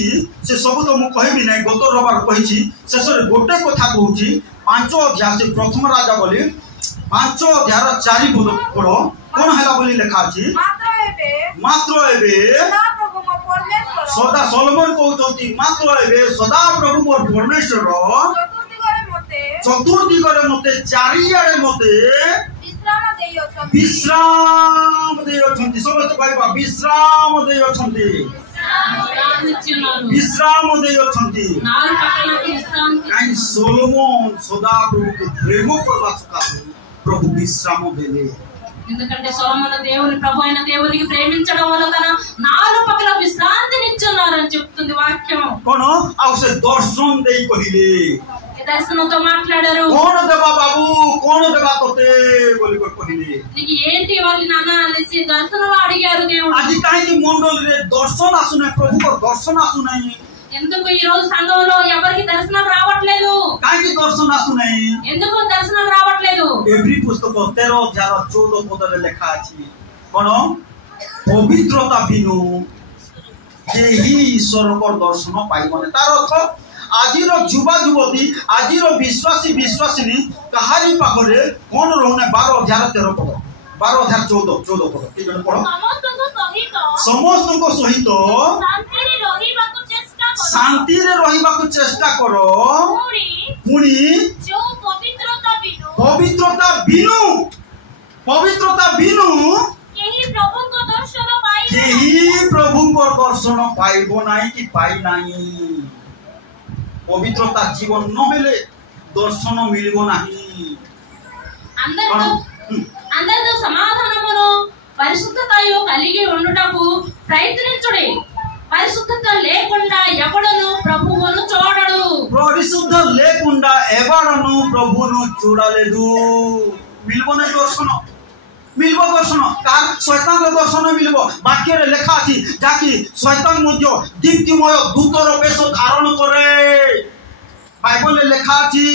से सब तो मु कहबी नै गत रबार कहिछि शेषर गोटे कथा कहूछि 5 अध्याय से प्रथम राजा बोली 5 अध्याय 4 पद कोन हला बोली लेखा अछि मात्र एबे सदा सॉलोमन कहउछंती मात्र एबे सदा प्रभु मोर परमेश्वर चतुर्दिगरे मते चारियाडे मते विश्राम दे अछंती समस्त कहबा विश्राम दे अछंती विश्राम दे अछंती काई सोलोमन सदा प्रभु को प्रेम करबा सकासु प्रभु विश्राम देले ఎందుకంటే సొలొమోను దేవుని ప్రభు అయిన దేవునికి ప్రేమించడం వల్ల తన నాలుగు పక్కల విశ్రాంతినిచ్చున్నారని చెప్తుంది వాక్యం। कोन आ से दर्शन देई कहिले దర్శనంతో మాట్లాడారు। कोन देबा बाबू कोन देबा तोते बोली कहिले నీకు ఏంటి వాళ్ళు నాన్న అనేసి దర్శనంలో అడిగారు దేవుడు। आज काहे की मंडल रे दर्शन आसु नै प्रभु को दर्शन आसु नै ఎందుకు ఈ రోజు సంఘంలో ఎవరికి దర్శనం రావట్లేదు? काहे की दर्शन आसु नै ఎందుకు దర్శనం రావట్లేదు? एवरी पुस्तक 13 अध्याय 14 पद रे लिखा अछि कोन पवित्रता बिनु केही ईश्वर को दर्शन पाइबने तार अर्थ आजिर युवा युवती आजिर विश्वासी विश्वासिनी कहारी पाखरे कोन रहने 12 अध्याय 13 पद 12 अध्याय 14 पद कि जण पढो समस्त को सहित शांति रे रहिबा को चेष्टा करो पुनी जो पवित्रता बिनु केही प्रभु को दर्शन पाइबो केही प्रभु को दर्शन पाइबो नाही कि पाइ नाही पवित्रता जीवन न हेले दर्शन मिलिबो नाही। అందరితో సమాధానమును పరిశుద్ధతయు కలిగి ఉండుటకు ప్రయత్నించుడి। పరిశుద్ధత లేకుండా ఎవడను ప్రభువును చూడడు। పరిశుద్ధ లేకుండా ఎవడను ప్రభువును చూడలేదు। మిల్బోనే దర్శన मिलबो दर्शन कार शैतान रो दर्शन मिलबो वाक्य रे लिखा अछि जाकि शैतान मध्य दीप्तिमय दूतर वेश धारण करे बाइबल रे लिखा अछि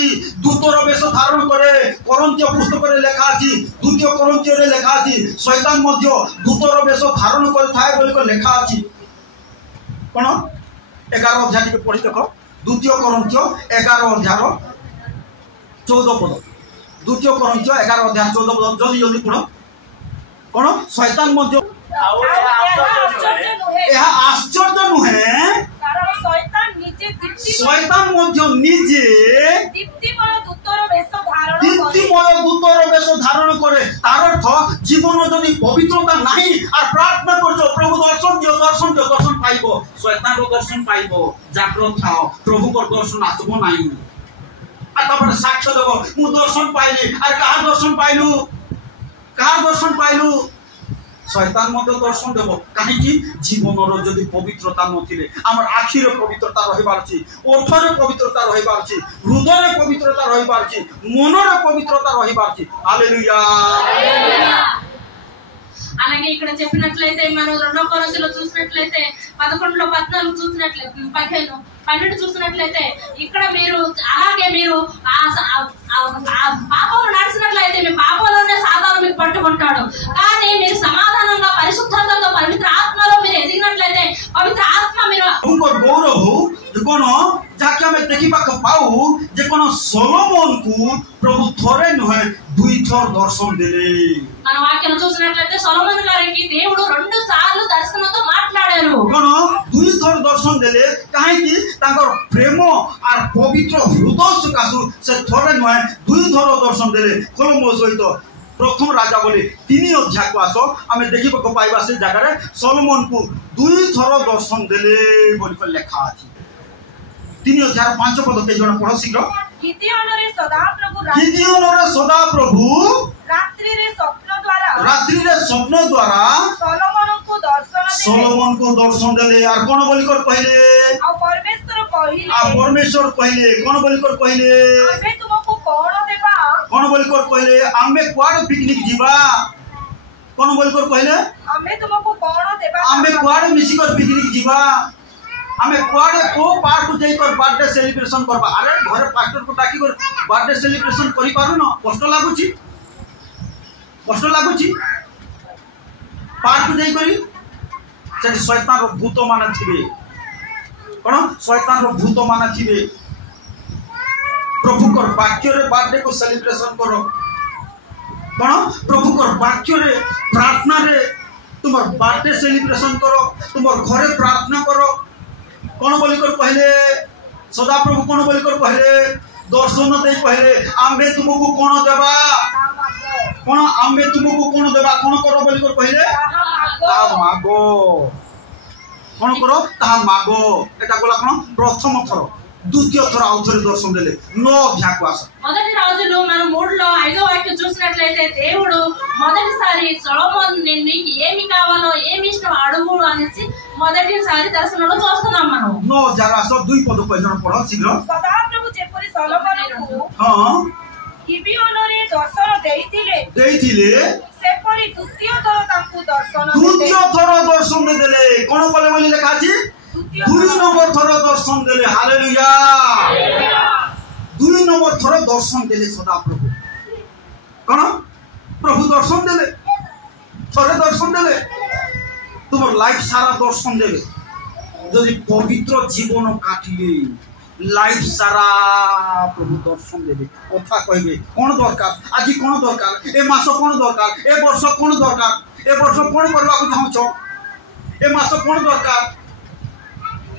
दूतर वेश धारण करे कोरिन्थीय पुस्तक रे लिखा अछि द्वितीय कोरिन्थीय रे लिखा अछि शैतान मध्य दूतर वेश धारण करे थाए बोली को लिखा अछि कोन 11 अध्याय के पढि देखो द्वितीय कोरिन्थीय 11 अध्याय 14 पद द्वितीय कोरिन्थीय 11 अध्याय 14 पद जल्दी जल्दी पढो कोन शैतान मध्य यह आश्चर्य नुहे कारण शैतान मध्य दीप्तिमय दूतर वेश धारण करे तार अर्थ जीवन जदि पवित्रता नहीं और प्रार्थना करछो प्रभु दर्शन दियो दर्शन पाइबो शैतान रो दर्शन पाइबो जागृत थाओ प्रभु को दर्शन आसबो नहीं आ तपर साक्ष्य देबो मु दर्शन पाइली और कहा दर्शन पाइलु शैतान मध्य दर्शन देव कहीं जीवन जदि पवित्रता नथिले आमर आखिर पवित्रता रहिबार छी ओठर पवित्रता रहिबार छी हृदय पवित्रता रहिबार छी मनर पवित्रता रहिबार छी हालेलुया అలాగే ఇక్కడ చెప్పినట్లయితే మనం 2 కొరింథీయులో చూసినట్లయితే 11లో 14 చూసినట్లయితే 12 చూసినట్లయితే ఇక్కడ మీరు అలాగే మీరు పాపంలో నడిచినట్లయితే మీ పాపంలోనే సాతాను మీకు పట్టుకుంటాడు కానీ మీరు సమాధానంగా పరిశుద్ధతతో పవిత్ర ఆత్మలో మీరు ఎదిగినట్లయితే పవిత్ర ఆత్మ మీరు गौरव कोन जाके हमें देखिबा पाऊ जे कोन सोलोमन को प्रभु थोरे नहे दुई थोर दर्शन देले మన వాక్యం చూసినట్లయితే సొలొమోను గారికి దేవుడు 2 సార్లు దర్శనంతో మాట్లాడారు कोन दुई थोर दर्शन देले काहे कि ताकर प्रेम और पवित्र हृदय सकासु से थोरे नहे दुई थोर दर्शन देले कोलमो सहित प्रथम राजा बोली 3 अध्याय को आसो हमें देखिबा को पाइबा से जगह रे सोलोमन को दुई थोर दर्शन देले बोली को लिखा अछि 3 अध्याय 5 पद के जण पढो शीघ्र गिदियोन रे सदा प्रभु रात्रि रे स्वप्न द्वारा सोलोमन को दर्शन देले और कोन बोली कर पहिले आ परमेश्वर पहिले कोन बोली कर पहिले आमे तुमको कोन बोली कर पहिले आमे क्वाड पिकनिक जीवा कोन बोली कर पहिले आमे तुमको कोन देबा आमे क्वाड मिसी कर पिकनिक जीवा आमे कुआडे को पार्क को जाई कर बर्थडे सेलिब्रेशन करबा अरे घरे पास्टर को डाकी कर बर्थडे सेलिब्रेशन करि पारो न कष्ट लागुची पार्क को जाई करी से शैतान रो भूत माने थिबे कोन शैतान रो भूत माने थिबे प्रभु कर वाक्य रे बर्थडे को सेलिब्रेशन करो कोन प्रभु कर वाक्य रे प्रार्थना रे तुमर बर्थडे सेलिब्रेशन करो तुमर घरे प्रार्थना करो कौन बोली कर पहले सदा प्रभु कौन बोली कर पहले दर्शन दे पहले आम्बे तुमको कौन देबा कौन आम्बे तुमको कौन देबा कौन करो बोली कर पहले ता मागो कौन करो ता मागो एटा बोला कौन प्रथम थरो द्वितीय थरो आउथरे दर्शन देले नो अध्याय आस మొదటి రోజులో మనం మూడులో 5వ వాక్యం చూసినట్లయితే దేవుడు మొదటిసారి సొలొమోన్ నీకు ఏమి కావాలో ఏమి ఇష్టం అడుగు అనేసి మొదటిసారి దర్శనంలో చూస్తున్నాం మనం नो जरा सब दुई पद पजन पढो शीघ्र ସଦାପ୍ରଭୁ ଯେପରି ସଲୋମନକୁ हां ଗିବିଓନରେ ଦର୍ଶନ ଦେଇଥିଲେ ସେପରି ଦ୍ୱିତୀୟ ଥର ତାଙ୍କୁ ଦର୍ଶନ ଦେଲେ कोन बोले बोली लिखा अछि दुई नंबर थर दर्शन देले हालेलुया दुई नंबर थर दर्शन देले सदा प्रभु कोन प्रभु दर्शन देले थरे दर्शन देले तुमर लाइफ सारा दर्शन देले जदि पवित्र जीवन काटिले लाइफ सारा प्रभु दर्शन देले कथा कहबे कोन दरकार आज कोन दरकार ए मास कोन दरकार ए वर्ष कोन दरकार ए वर्ष कोन करबा को चाहछो ए मास कोन दरकार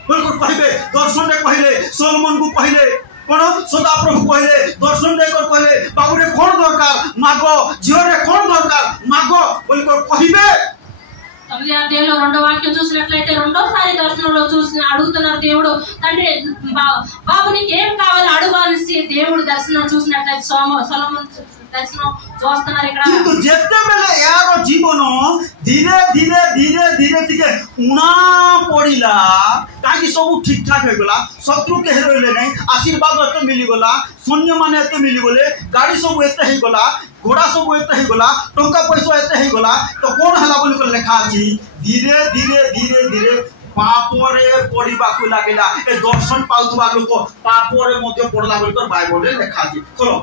बोलकर कहबे दर्शन दे कहले सोलोमन को कहले कोन सदा प्रभु कहले दर्शन दे कर कहले बाबू रे कोन दरकार मागो जियो रे कोन दरकार मागो बोलकर कहबे తమిళ దేవుడు రెండో వాక్యం చూసినట్లయితే రెండోసారి దర్శనంలో చూసి అడుగుతున్నారు దేవుడు తండ్రి బాబు నీకు ఏం కావాలి అడుగు అనేసి దేవుడు దర్శనం చూసినట్లయితే సొలొమోన్ దర్శనం చూస్తున్నారు ఇక్కడ কিন্তু যেতেবেলে यार জীবন ধীরে ধীরে ধীরে ধীরে টিকে উଣା পড়িলা কাকি সব ঠিকঠাক হয়ে গলা শত্রু কে হেরইলে নাই আশীর্বাদ এত মিলি গলা সৈন্য মানে এত মিলি গলে গাড়ি সব এত হই গলা घोड़ा सब एते ही गला टंका पैसा एते ही गला तो कोन हला बोली कर लिखा अछि धीरे धीरे धीरे धीरे पापरे पड़िबा को लागेला ए दर्शन पाउतबा लोक पापरे मध्य पड़ला बोली कर बाइबल रे लिखा अछि चलो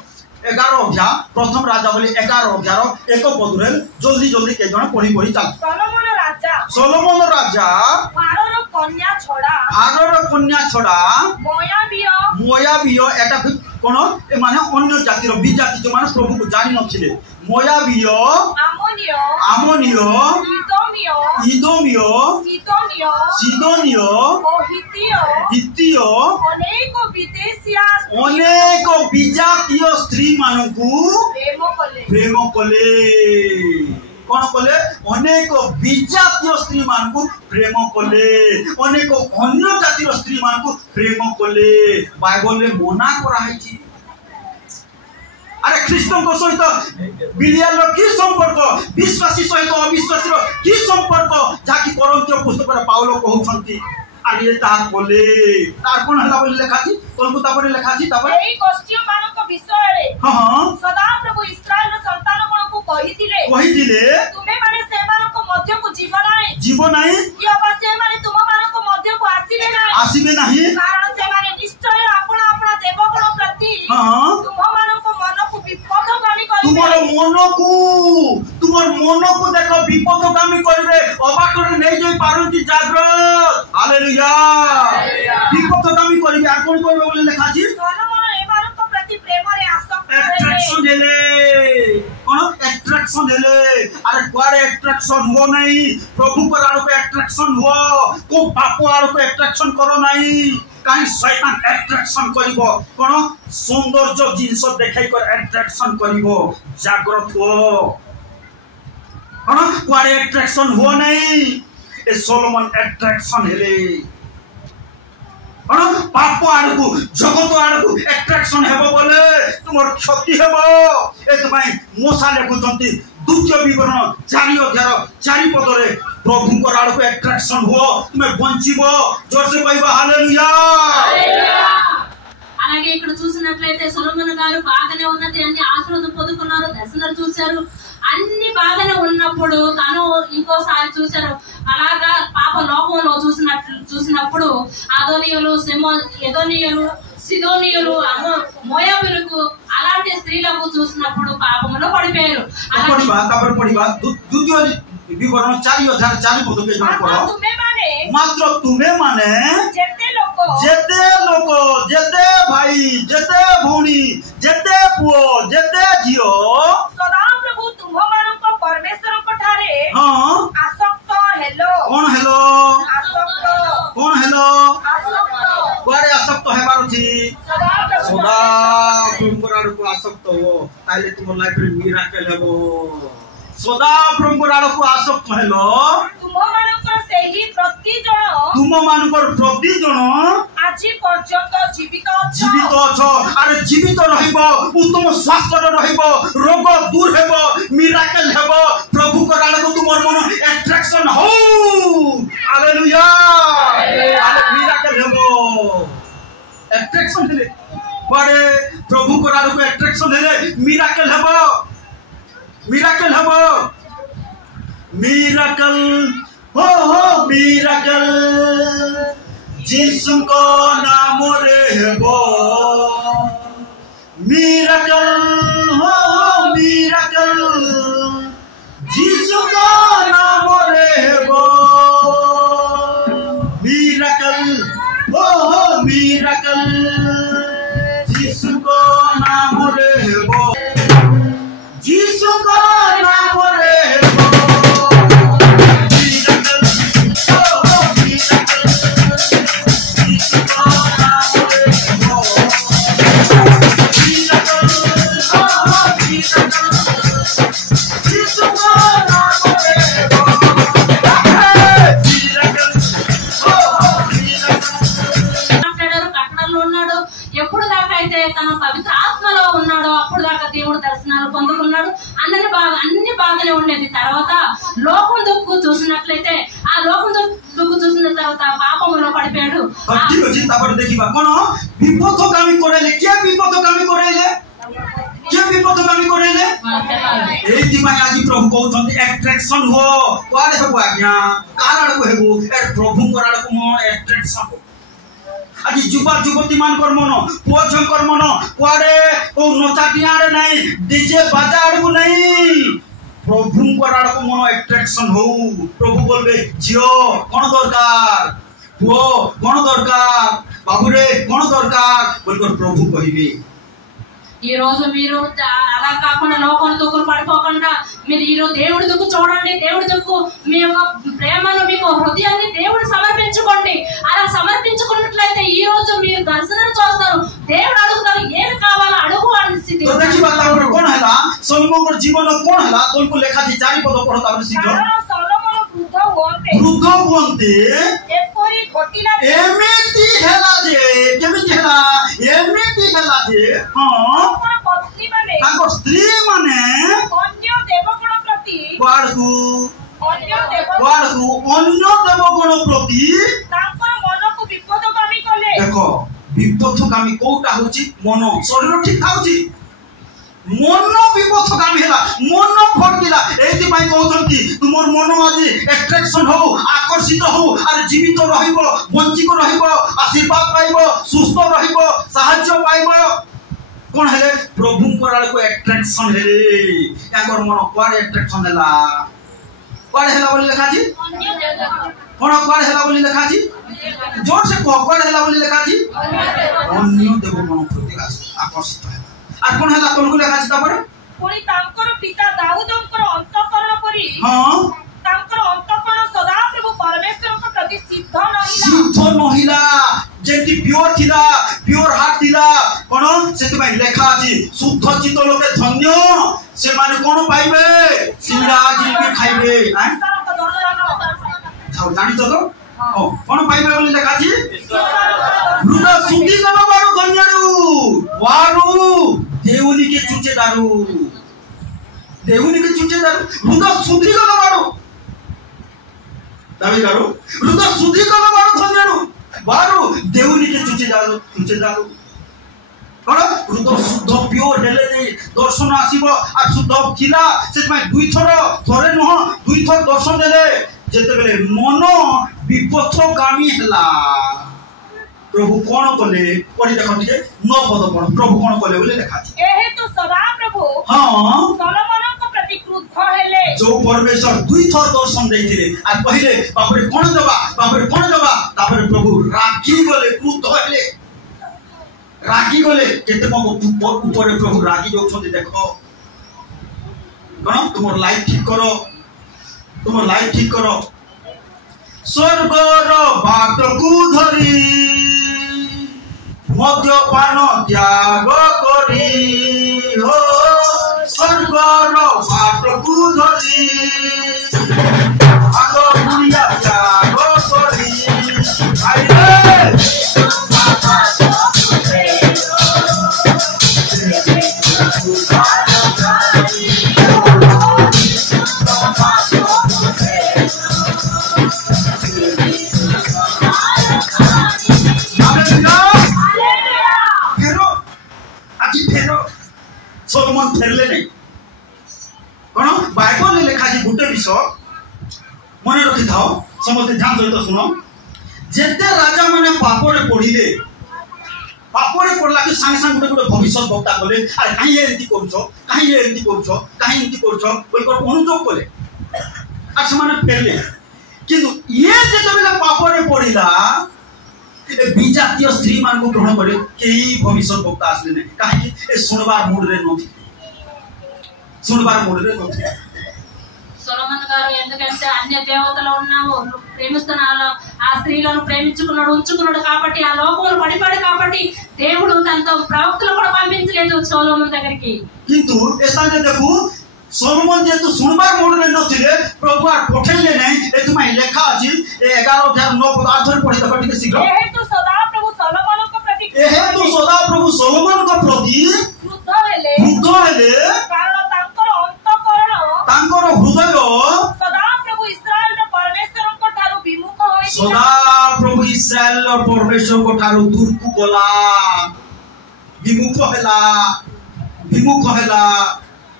11 अध्याय प्रथम राजा बोली 11 अध्याय एक पदरे जल्दी जल्दी के जण पढी पढी चल सोलोमन राजा फारोर कन्या छोड़ा मोयाबियो एटा कोन ए माने अन्य जातिर विजाति जो माने प्रभु को जानि नथिले मोयाबियो आमोनियो इदोमियो सिदोनियो हित्तियो अनेक विजातीय स्त्री मानकु प्रेम कले कोन कले अनेक विजातीय स्त्री मानकु प्रेम कले अनेक अन्य जातिर स्त्री मानकु प्रेम कले बाइबल रे मना करा हैछि अरे ख्रीष्टन को सहित बिलियाल की संपर्क विश्वासी सहित अविश्वासी की संपर्क जाकी कोरिन्थियो पुस्तक रे पाउलो कहउछंती आली तार बोले तार कोन हला बोले लेखाछि तोलकु तापरे लेखाछि तापरे एई गोष्ठी मानक विषय रे हां सदा प्रभु इस्राएल रो संतान कोनकु कहिथिले तुमे माने से मानक मध्य को जीवन नाही कि अवश्य माने तुम मानक मध्य को आसीबे नाही कारण से माने निश्चय अपना अपना देवगण प्रति हां तुम मानक मन को विपदगामी करिवे तुमर मन को देखो विपदगामी करिवे अबाटरे नै जई पारंती जाग्रत हालेलुया विपदगामी करिवे आ कोन करिवे बोले लेखा छी सोलोमन ए मानक प्रति प्रेम रे आसक्त अट्रैक्शन देले कोन अट्रैक्शन देले अरे कुआरे अट्रैक्शन हो नहीं प्रभु पर आरो पे अट्रैक्शन हो को पाप आरो पे अट्रैक्शन करो नहीं काई शैतान अट्रैक्शन करिवो कोन सौंदर्य जिंस देखाई कर अट्रैक्शन करिवो जागृत हो कोन कुआरे अट्रैक्शन हो नहीं ए सोलोमन अट्रैक्शन हेले कोन पाप आरो जगत आरो अट्रैक्शन हेबो बोले तुमर क्षति हेबो ए तमाई मोसा लेखुचंती द्वितीय विवरण 4 अध्याय 4 पदरे प्रभु को आड़ पे अट्रैक्शन हो तुम्हें बंचिबो जोर से कहबा हालेलुया అలాగే ఇక్కడ చూసినట్లయితే సొలొమోను గారు బాగానే ఉన్నది, అన్ని ఆశీర్వాదం పొందుకున్నారు, దర్శనాలు చూశారు, అన్ని బాగానే ఉన్నప్పుడు తను ఇంకోసారి చూశారు. అలాగా పాప లోకంలో చూసినప్పుడు అదోనీయులు, ఎదోనీయులు, సిదోనీయులు, మోయాబులకు అలాంటి స్త్రీలకు చూసినప్పుడు పాపములో పడిపోయారు. विवरण 4 पद के जन पढ़ो। मात्र तुम्हें माने जेते लोक जेते भाई जेते भौणी जेते पुओ जेते झियो सदा प्रभु तुम मानक परमेश्वर को ठारे हां आसक्त हेलो कोन हेलो आसक्त कोन हेलो आसक्त बारे आसक्त हेबार छी सदा तुमरार को आसक्त हो ताले तुम लाइफ रे मिराकल हेबो सदा परंपरा को आसक्त हेलो तुम मानकर प्रति जन आजि पर्यंत जीवित अछ अरे जीवित रहइबो उत्तम स्वास्थ्य रहइबो रोग दूर हेबो मिराकल हेबो प्रभु को राड को तुमर मन अट्रैक्शन हो हालेलुया अरे मिराकल हेबो अट्रैक्शन हेले बड़े प्रभु को राड को अट्रैक्शन हेले मिराकल हेबो मिराकल हेबो मिराकल हो मिराकल यीशु को नाम रे हेबो मिराकल हो मिराकल यीशु को नाम रे हेबो मिराकल हो मिराकल यीशु को नाम रे हेबो यीशु को नाम रे हेबो मिराकल हो मिराकल यीशु को नाम रे हेबो मिराकल हो मिराकल यीशु को नाम रे हेबो मिराकल हो मिराकल కట్టడలో ఉన్నాడు. ఎప్పుడు దాకా అయితే తన పవిత్ర ఆత్మలో ఉన్నాడో అప్పుడు దాకా దేవుడు దర్శనాలు పొందుకున్నాడు. అన్ని బాగానే ఉండేది. తర్వాత లోకం దుక్కు చూసినట్లయితే ఆ లోకం దుక్కు చూసిన తర్వాత పాపములో పడిపోయాడు. ঠিক আছে তারপর দেখিবা কোন বিপথগামী করাইলে কে বিপথগামী করাইলে কে বিপথগামী করাইলে এইটি মাই আজি প্রভু কହୁଛନ୍ତି অ্যাট্রাকশন हो কোয়াড়ে হবো আজ্ঞা কারাড় কো হেবো এ প্রভু করাড় কো মন অ্যাট্রাকশন हो আজি যুবা যুবতী মানকর মন পুଅ ଝିଅଙ୍କର ମନ କୁଆଡେ କୋଉ ନଚାଟିଆ ଆଡେ ନାହିଁ ଡିଜେ ବାଜା ଆଡକୁ ନାହିଁ ପ୍ରଭୁଙ୍କର ଆଡକୁ ମନ ଆଟ୍ରାକ୍ସନ ହଉ ପ୍ରଭୁ ବୋଲବେ ଝିଅ କଣ ଦରକାର ପୁଅ କଣ ଦରକାର ବାବୁରେ କଣ ଦରକାର ବୋଲକର ପ୍ରଭୁ କହିବେ ఈ రోజు మీరు అలా కాకుండా లోకం దుఃఖం పడిపోకుండా మీరు ఈ రోజు దేవుడి దుఃఖు చూడండి. దేవుడి దుఃఖు మీ యొక్క ప్రేమను మీకు హృదయాన్ని దేవుడు సమర్పించుకోండి. అలా సమర్పించుకున్నట్లయితే ఈ రోజు మీరు దర్శనం చూస్తారు. దేవుడు అడుగుతారు ఏమి కావాలో అడుగు అని స్థితి. तो देखिबा तापर कोन हला सलोमन जीवन कोन हला तोनको लेखा थी 4 पद पढो तापर शीघ्र सलोमन वृद्ध हुअन्ते एपरि घटिला एमिति हेला जे केमिति हेला एमिति हेला जे हां पत्नी माने ताको स्त्री माने अन्य देवगण प्रति वाडकु अन्य देवगण प्रति तांकर मनकु विपदगामी कले देखो विपथगामी कोटा होची मन शरीर ठीक थाउची मन विपथगामी हेला मन फटकिला एति पई कहउछंती तुमर मन आज अट्रैक्शन हो आकर्षित हो अरे जीवित रहिबो वंचित रहिबो आशीर्वाद पाइबो सुस्थ रहिबो सहाय्य पाइबो कोन हेले प्रभु कराल को अट्रैक्शन हेले याकर मन क्वाडे अट्रैक्शन हेला क्वाडे हेला बोली लिखा छी कोन क्वाडे हेला बोली लिखा छी जोर से क्वाडे हेला बोली लिखा छी अन्य देवगण प्रति आकर्षित है আর কোন হেলা কোন গুলা কাছে তারপরে পুরি তাঙ্কর পিতা দাউদଙ୍କର অন্তঃকরণ পরি हां তাঙ্কর অন্তঃকরণ সদা প্রভু পরমেশ্বরଙ୍କ প্রতি সিদ্ধ নহিলা যেটি পিওর থিলা পিওর হার্ট থিলা কোন সেটি ভাই লেখা আছে শুদ্ধ চিত্ত লোকে ধন্য সে মানে কোন পাইবে সিংড়া জিলিপি খাইবে যাও জানি তো ও কোন পাইবে বলি লেখা আছে হৃদয় শুদ্ধি করা বড় ধন্যরু वारू देवनी के चुचेदारू हृदय शुद्धि गला वारू दावी करो हृदय शुद्धि गला वारू धन्यरू वारू देवनी के चुचेदारू कौन हृदय शुद्ध प्योर हेले दर्शन आसीबो आ शुद्ध किला से में दुई थर थरे नह दुई थर दर्शन देले जेते बेले मन विपथगामी हला प्रभु कौन कले पढ़ी देख टिके 9 पद पढ़ प्रभु कौन कले बोले लिखा अछि एहे तो सदा प्रभु हां सलोमन को प्रति क्रुद्ध हेले जो परमेश्वर दुई थर दर्शन देथिले आ पहिले बापरे कौन दबा तापर प्रभु रागी गले क्रुद्ध हेले रागी गले केते मो ऊपर प्रभु रागी जो छथि देखो कोन तुमर लाइफ ठीक करो स्वर्गर बाट को धरी मद्यपान त्याग करी हो स्वर्गर बाट को धरी आगो दुनिया त्याग करी आइले सोलोमन फेरले नहीं कौन बाइबल लिखा जी गोटे विषय मन रखी था समझते ध्यान सहित सुनो जेते राजा माने पापरे पड़ला कि सांगे सांगे गोटे भविष्य वक्ता कले अरे कहीं एंती करछो कहीं एंती करछो बोल कर अनुजोग कले आ से माने फेरले किंतु ये जेते बेले पापरे पड़िला विजातीय स्त्री मान को ग्रहण करे केही भविष्य वक्ता आसले नहीं कहीं ए सुनबार मूड रे नथि సొలొమోను గారు ఎందుకంటే అన్య దేవతలు ఉన్నావు ప్రేమిస్తున్నాడు ఆ స్త్రీలను ప్రేమించుకున్నాడు ఉంచుకున్నాడు కాబట్టి ఆ లోకంలో పడిపాడు కాబట్టి దేవుడు తనతో ప్రవక్తలు కూడా పంపించలేదు సొలొమోను దగ్గరికి किंतु एसाने देखु सोलोमन जेतु सुनबार मूड रे नथिले प्रभु आ पठेले नै एतुमाई लेखा अछि 11 अध्याय 9 पद आधर पढि देखो ठीक शीघ्र एहे तो सदा प्रभु सोलोमन को प्रति क्रुद्ध हेले कारण तांकर हृदय सदा प्रभु इस्राएल रो परमेश्वर को ठारो दूर को गला विमुख हैला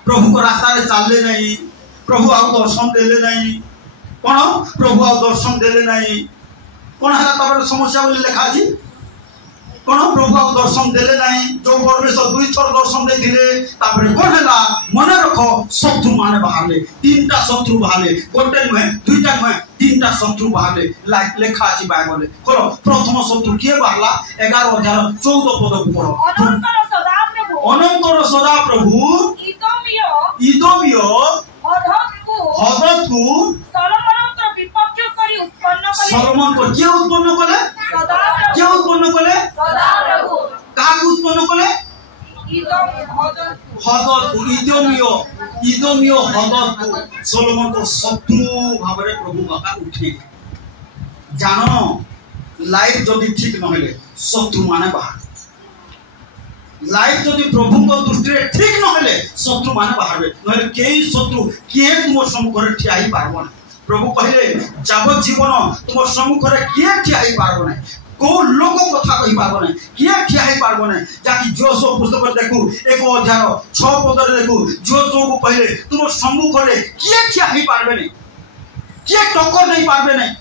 प्रभु को रास्ता रे चलले नहीं प्रभु आ दर्शन देले नहीं कोन प्रभु आ दर्शन देले नहीं कोन हला तबर समस्या बोली लिखा अछि कोन प्रभु आ दर्शन देले नहीं जो परमेश्वर दुई थर दर्शन देथिले तापर कोन हला मन रखो शत्रु माने बाहरले तीनटा शत्रु बाहरले गोटे नुहे दुईटा नुहे तीनटा शत्रु बाहरले लेखा अछि बाइबल खोलो प्रथम शत्रु के बाहरला 11 अध्याय 14 पद को पढो अनंतर सदा प्रभु इदोमियो हदद को सोलोमन को के उत्पन्न कले का उत्पन्न कले इदोमियो हदद को सोलोमन को शत्रु भाबरे प्रभु बाका उठे जानो लाइफ जदि ठीक नहले शत्रु माने बाहर लाइफ जदि प्रभु को दृष्टि ठीक नहले शत्रु माने बाहर नहले केई शत्रु किए तुम सम्मुख रे ठिया ही पारबो ना प्रभु कहले जाबत जीवन तुम सम्मुख रे किए ठिया ही पारबो ना को लोक कथा कहि पारबो ना किए ठिया ही पारबो ना जाकी जोशो पुस्तक देखु 1 अध्याय 6 पद रे देखु जोशो को कहले तुम सम्मुख रे किए ठिया ही पारबे नहीं किए टक्कर नहीं पारबे नहीं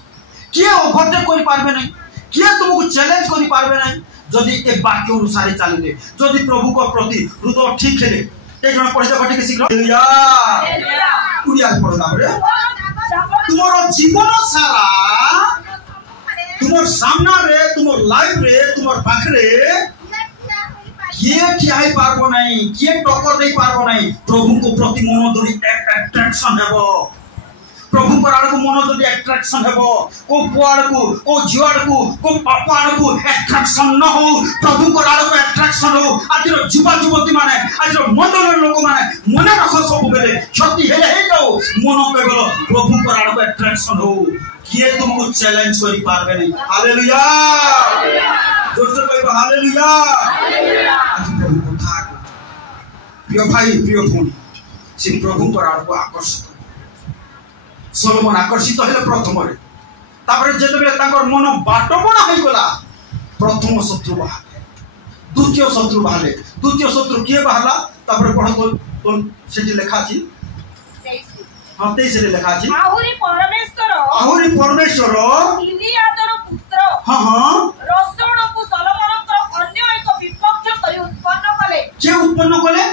किए ओवरटेक करि पारबे नहीं किए तुमको चैलेंज करि पारबे नहीं जदि ए वाक्य अनुसार चलिले जदि प्रभु को प्रति हृदय ठीक हेले एक जन पढ़ि देखो ठीक शीघ्र हालेलुया कुडिया पढ़ो ताबरे तुमरो जीवन सारा तुमर सामना रे तुमर लाइफ रे तुमर पाखरे किए ठियाई पारबो नहीं किए टक्कर दे पारबो नहीं प्रभु को प्रति मन धरि अट्रैक्शन हेबो प्रभु को आड़ को मन जदि अट्रैक्शन हेबो को पुआड़ को झिवाड़ को पापाड़ को अट्रैक्शन न हो प्रभु को आड़ को अट्रैक्शन हो आज युवा युवती माने आज मंडल लोक माने मन रख सब बेले क्षति हेले हे जाओ मन केवल प्रभु को आड़ को अट्रैक्शन हो किए तुमको चैलेंज करि पारबे नहीं हालेलुया जोर से कहिबो हालेलुया आज प्रभु को था प्रिय भाई प्रिय भौणी से प्रभु को आड़ को आकर्षित सोलोमन आकर्षित हेले प्रथम रे तापर जेते बेले ताकर मन बाटबणा होई गला प्रथम शत्रु बाहर द्वितीय शत्रु बाहर द्वितीय शत्रु किए बाहर तापर पढ़ तो सेठी लिखा छी हां 23 रे लिखा छी आहुरी परमेश्वर इलियादर पुत्र हां हां रसोण को सलोमन को अन्य एक विपक्ष करी उत्पन्न कले के उत्पन्न कले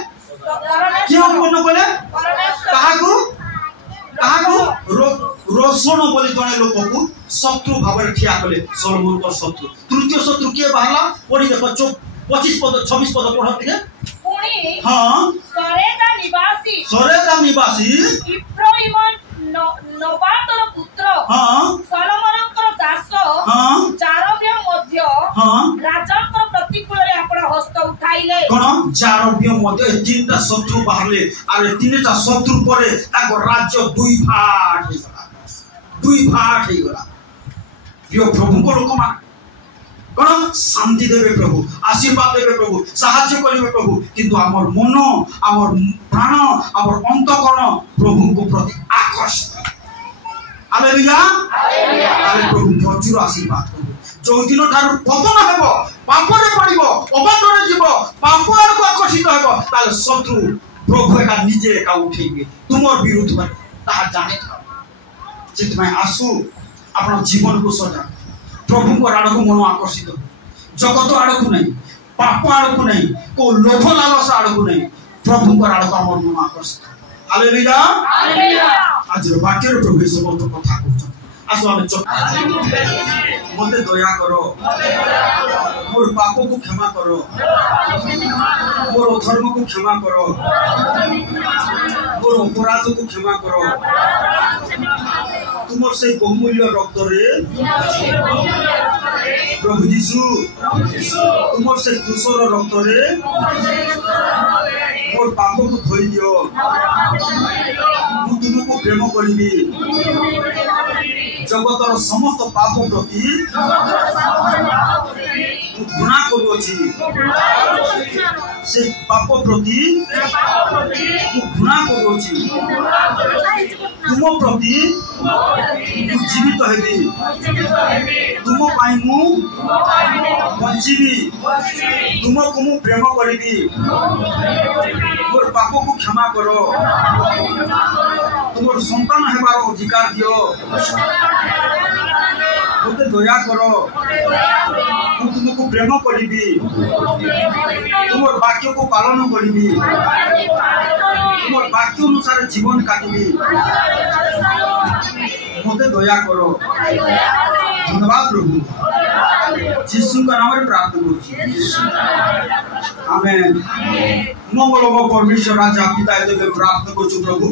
रोषण बोली जड़े लोक को शत्रु भाव ठिया कले सलोमन को शत्रु तृतीय शत्रु किए बाहर पढ़ी देख 25 पद 26 पद पढ़ टिके हाँ सरेदा निवासी इब्राहिम नबातर पुत्र हाँ सलोमन दास हाँ जारव्य मध्य हाँ राजा प्रतिकूल रे आपण हस्त उठाइले कोन जारव्य मध्य तीनटा शत्रु बाहरले आरे तीनटा शत्रु परे ताको राज्य दुई भाग हे गला प्रिय प्रभु को लोक मान कोन शांति देवे प्रभु आशीर्वाद देवे प्रभु सहाय्य करिवे प्रभु किंतु हमर मन हमर प्राण हमर अंतःकरण प्रभु को प्रति आकर्षित हालेलुया हालेलुया प्रभु प्रचुर आशीर्वाद करू जो दिन ठार पतन हेबो पापरे पड़िबो अबाटरे जीवो पाप आको आकर्षित हेबो ताले शत्रु प्रभु एका निजे एका उठेइबे तुमर विरुद्ध में ता जाने जित में आसु अपन जीवन को सजा प्रभु को आड़ को मन आकर्षित जगत आड़ को नहीं पाप आड़ को नहीं को लोभ लालसा आड़ को नहीं प्रभु को आड़ को मन आकर्षित हालेलुया हालेलुया आज वाक्य प्रभु समस्त कथा कहछन आसो हम चुप मते दया करो मोर पाप को क्षमा करो मोर अधर्म को क्षमा करो मोर अपराध को क्षमा करो तुमर से बहुमूल्य रक्त रे प्रभु यीशु तुमर से क्रूसर रक्त रे मोर पाप को धोई दियो मु तुमको प्रेम करिबी जगतर समस्त पाप प्रति घृणा करूची से पाप प्रति घृणा करूची तुम प्रति जीवित हेबी तुम पाई मु बंचीबी तुमको मु प्रेम करिबी मोर पाप को क्षमा करो तुमर संतान हेबार अधिकार दियो मते दया करो मु तुमको प्रेम करिबी तुमर वाक्य को पालन करिबी तुमर वाक्य अनुसार जीवन काटिबी मते दया करो धन्यवाद प्रभु यीशु का नाम में प्रार्थना करছি आमेन मंगलमय परमेश्वर राजा पिता देवे प्रार्थना करछु प्रभु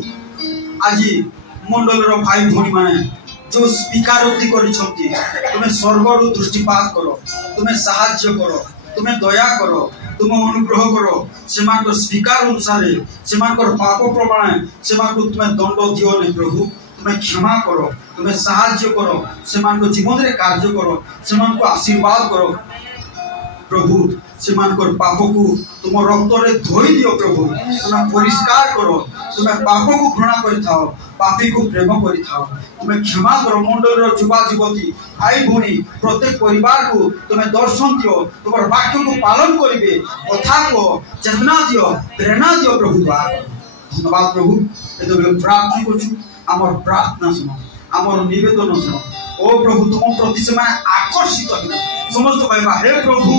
आज मंडल रो भाई भोनी माने जो स्वीकारोक्ति करिसंती तुमे स्वर्गरु दृष्टिपात करो तुमे सहाय्य करो तुमे दया करो तुम अनुग्रह करो सेमान को स्वीकार अनुसार सेमान को पाप प्रमाण सेमान को तुमे दंड दियो नहीं प्रभु तुमे क्षमा करो तुमे सहाय्य करो सेमान को जीवन रे कार्य करो सेमान को आशीर्वाद करो प्रभु सेमान को पाप को तुम रक्त रे धोई दियो प्रभु तुमे परिष्कार करो तुमे पाप को घृणा करि थाओ पापी को प्रेम करि थाओ तुमे क्षमा करो मंडल रो युवा युवती भाई भोनी प्रत्येक परिवार को तुमे दर्शन दियो तुमर वाक्य को पालन करिवे कथा को चेतना दियो प्रेरणा दियो प्रभु धन्यवाद प्रभु एतो प्रार्थना करछु आमर प्रार्थना सुनो आमर निवेदन सुनो ओ प्रभु तुम प्रति समय आकर्षित हो समस्त कहबा हे प्रभु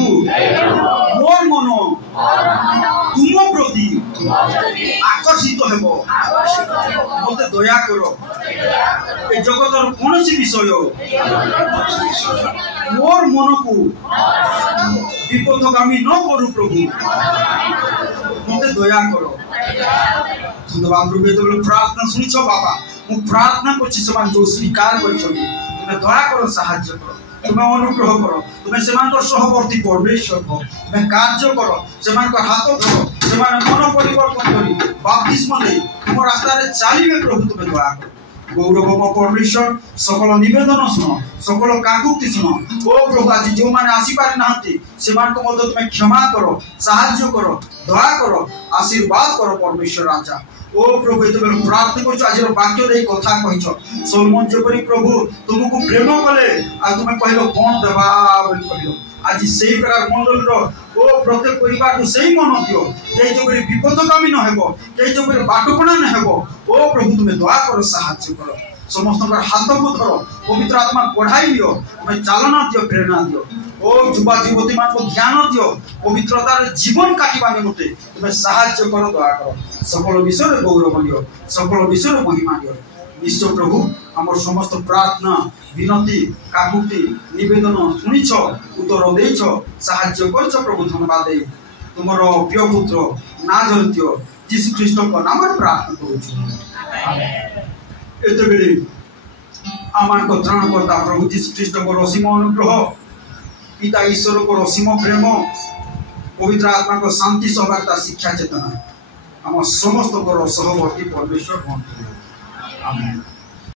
मोर मन तुम प्रति आकर्षित हेबो मते दया करो ए जगतर कोनोसी विषय मोर मन को विपथगामी न करू प्रभु मते दया करो धन्यवाद प्रभु तो प्रार्थना सुनिछो बाबा मु प्रार्थना करछि समान जो स्वीकार करछो तुमे दया करो सहाय्य करो तुमे अनुग्रह करो तुमे समान को सहवर्ती परमेश्वर हो तुमे कार्य करो समान को हाथ धरो समान मन परिवर्तन करी बपतिस्म ले तुम रास्ता रे चालिबे प्रभु तुमे दया करो गौरवम परमेश्वर सकल निवेदन सुनो सकल काकुक्ति सुनो ओ प्रभु आज जो माने आसी पारि नांती समान को मदद में क्षमा करो सहाय्य करो दया करो आशीर्वाद करो परमेश्वर राजा ओ प्रभु तो प्रार्थना करछ आज वाक्य दे कथा कहिछ सलमन जेपरि प्रभु तुमको प्रेम कले आ तुमे कहलो कोन देबा बोली कहलो आज आज से प्रकार मंडल ओ प्रत्येक परिवार को सही मन दियो कई जो विपदगामी न हेबो कई जो बाटपणा न हेबो ओ प्रभु तुम्हें दया करो साहाय्य करो समस्त हाथ को धरो पवित्र आत्मा पढ़ाई दियो तुम्हें चालना दियो प्रेरणा दियो ओ युवा युवती मान को ज्ञान दियो पवित्रतार जीवन काटिबा निमते तुम्हें साहाय्य करो दया करो सकल विषय गौरव दियो सकल विषय महिमा दियो निश्चय प्रभु आम समस्त प्रार्थना विनती काकुति निवेदन शुणिछ उत्तर देछ साहाय्य करछ प्रभु धन्यवाद दे तुमर प्रिय पुत्र नाजरत्य यीशु ख्रीष्ट नाम प्रार्थना करूँ एते बेले आमान को त्राणकर्ता प्रभु यीशु ख्रीष्ट को असीम अनुग्रह पिता ईश्वर को असीम प्रेम पवित्र आत्मा को शांति सौभाग्यता शिक्षा चेतना आम समस्त सहवर्ती परमेश्वर आमेन।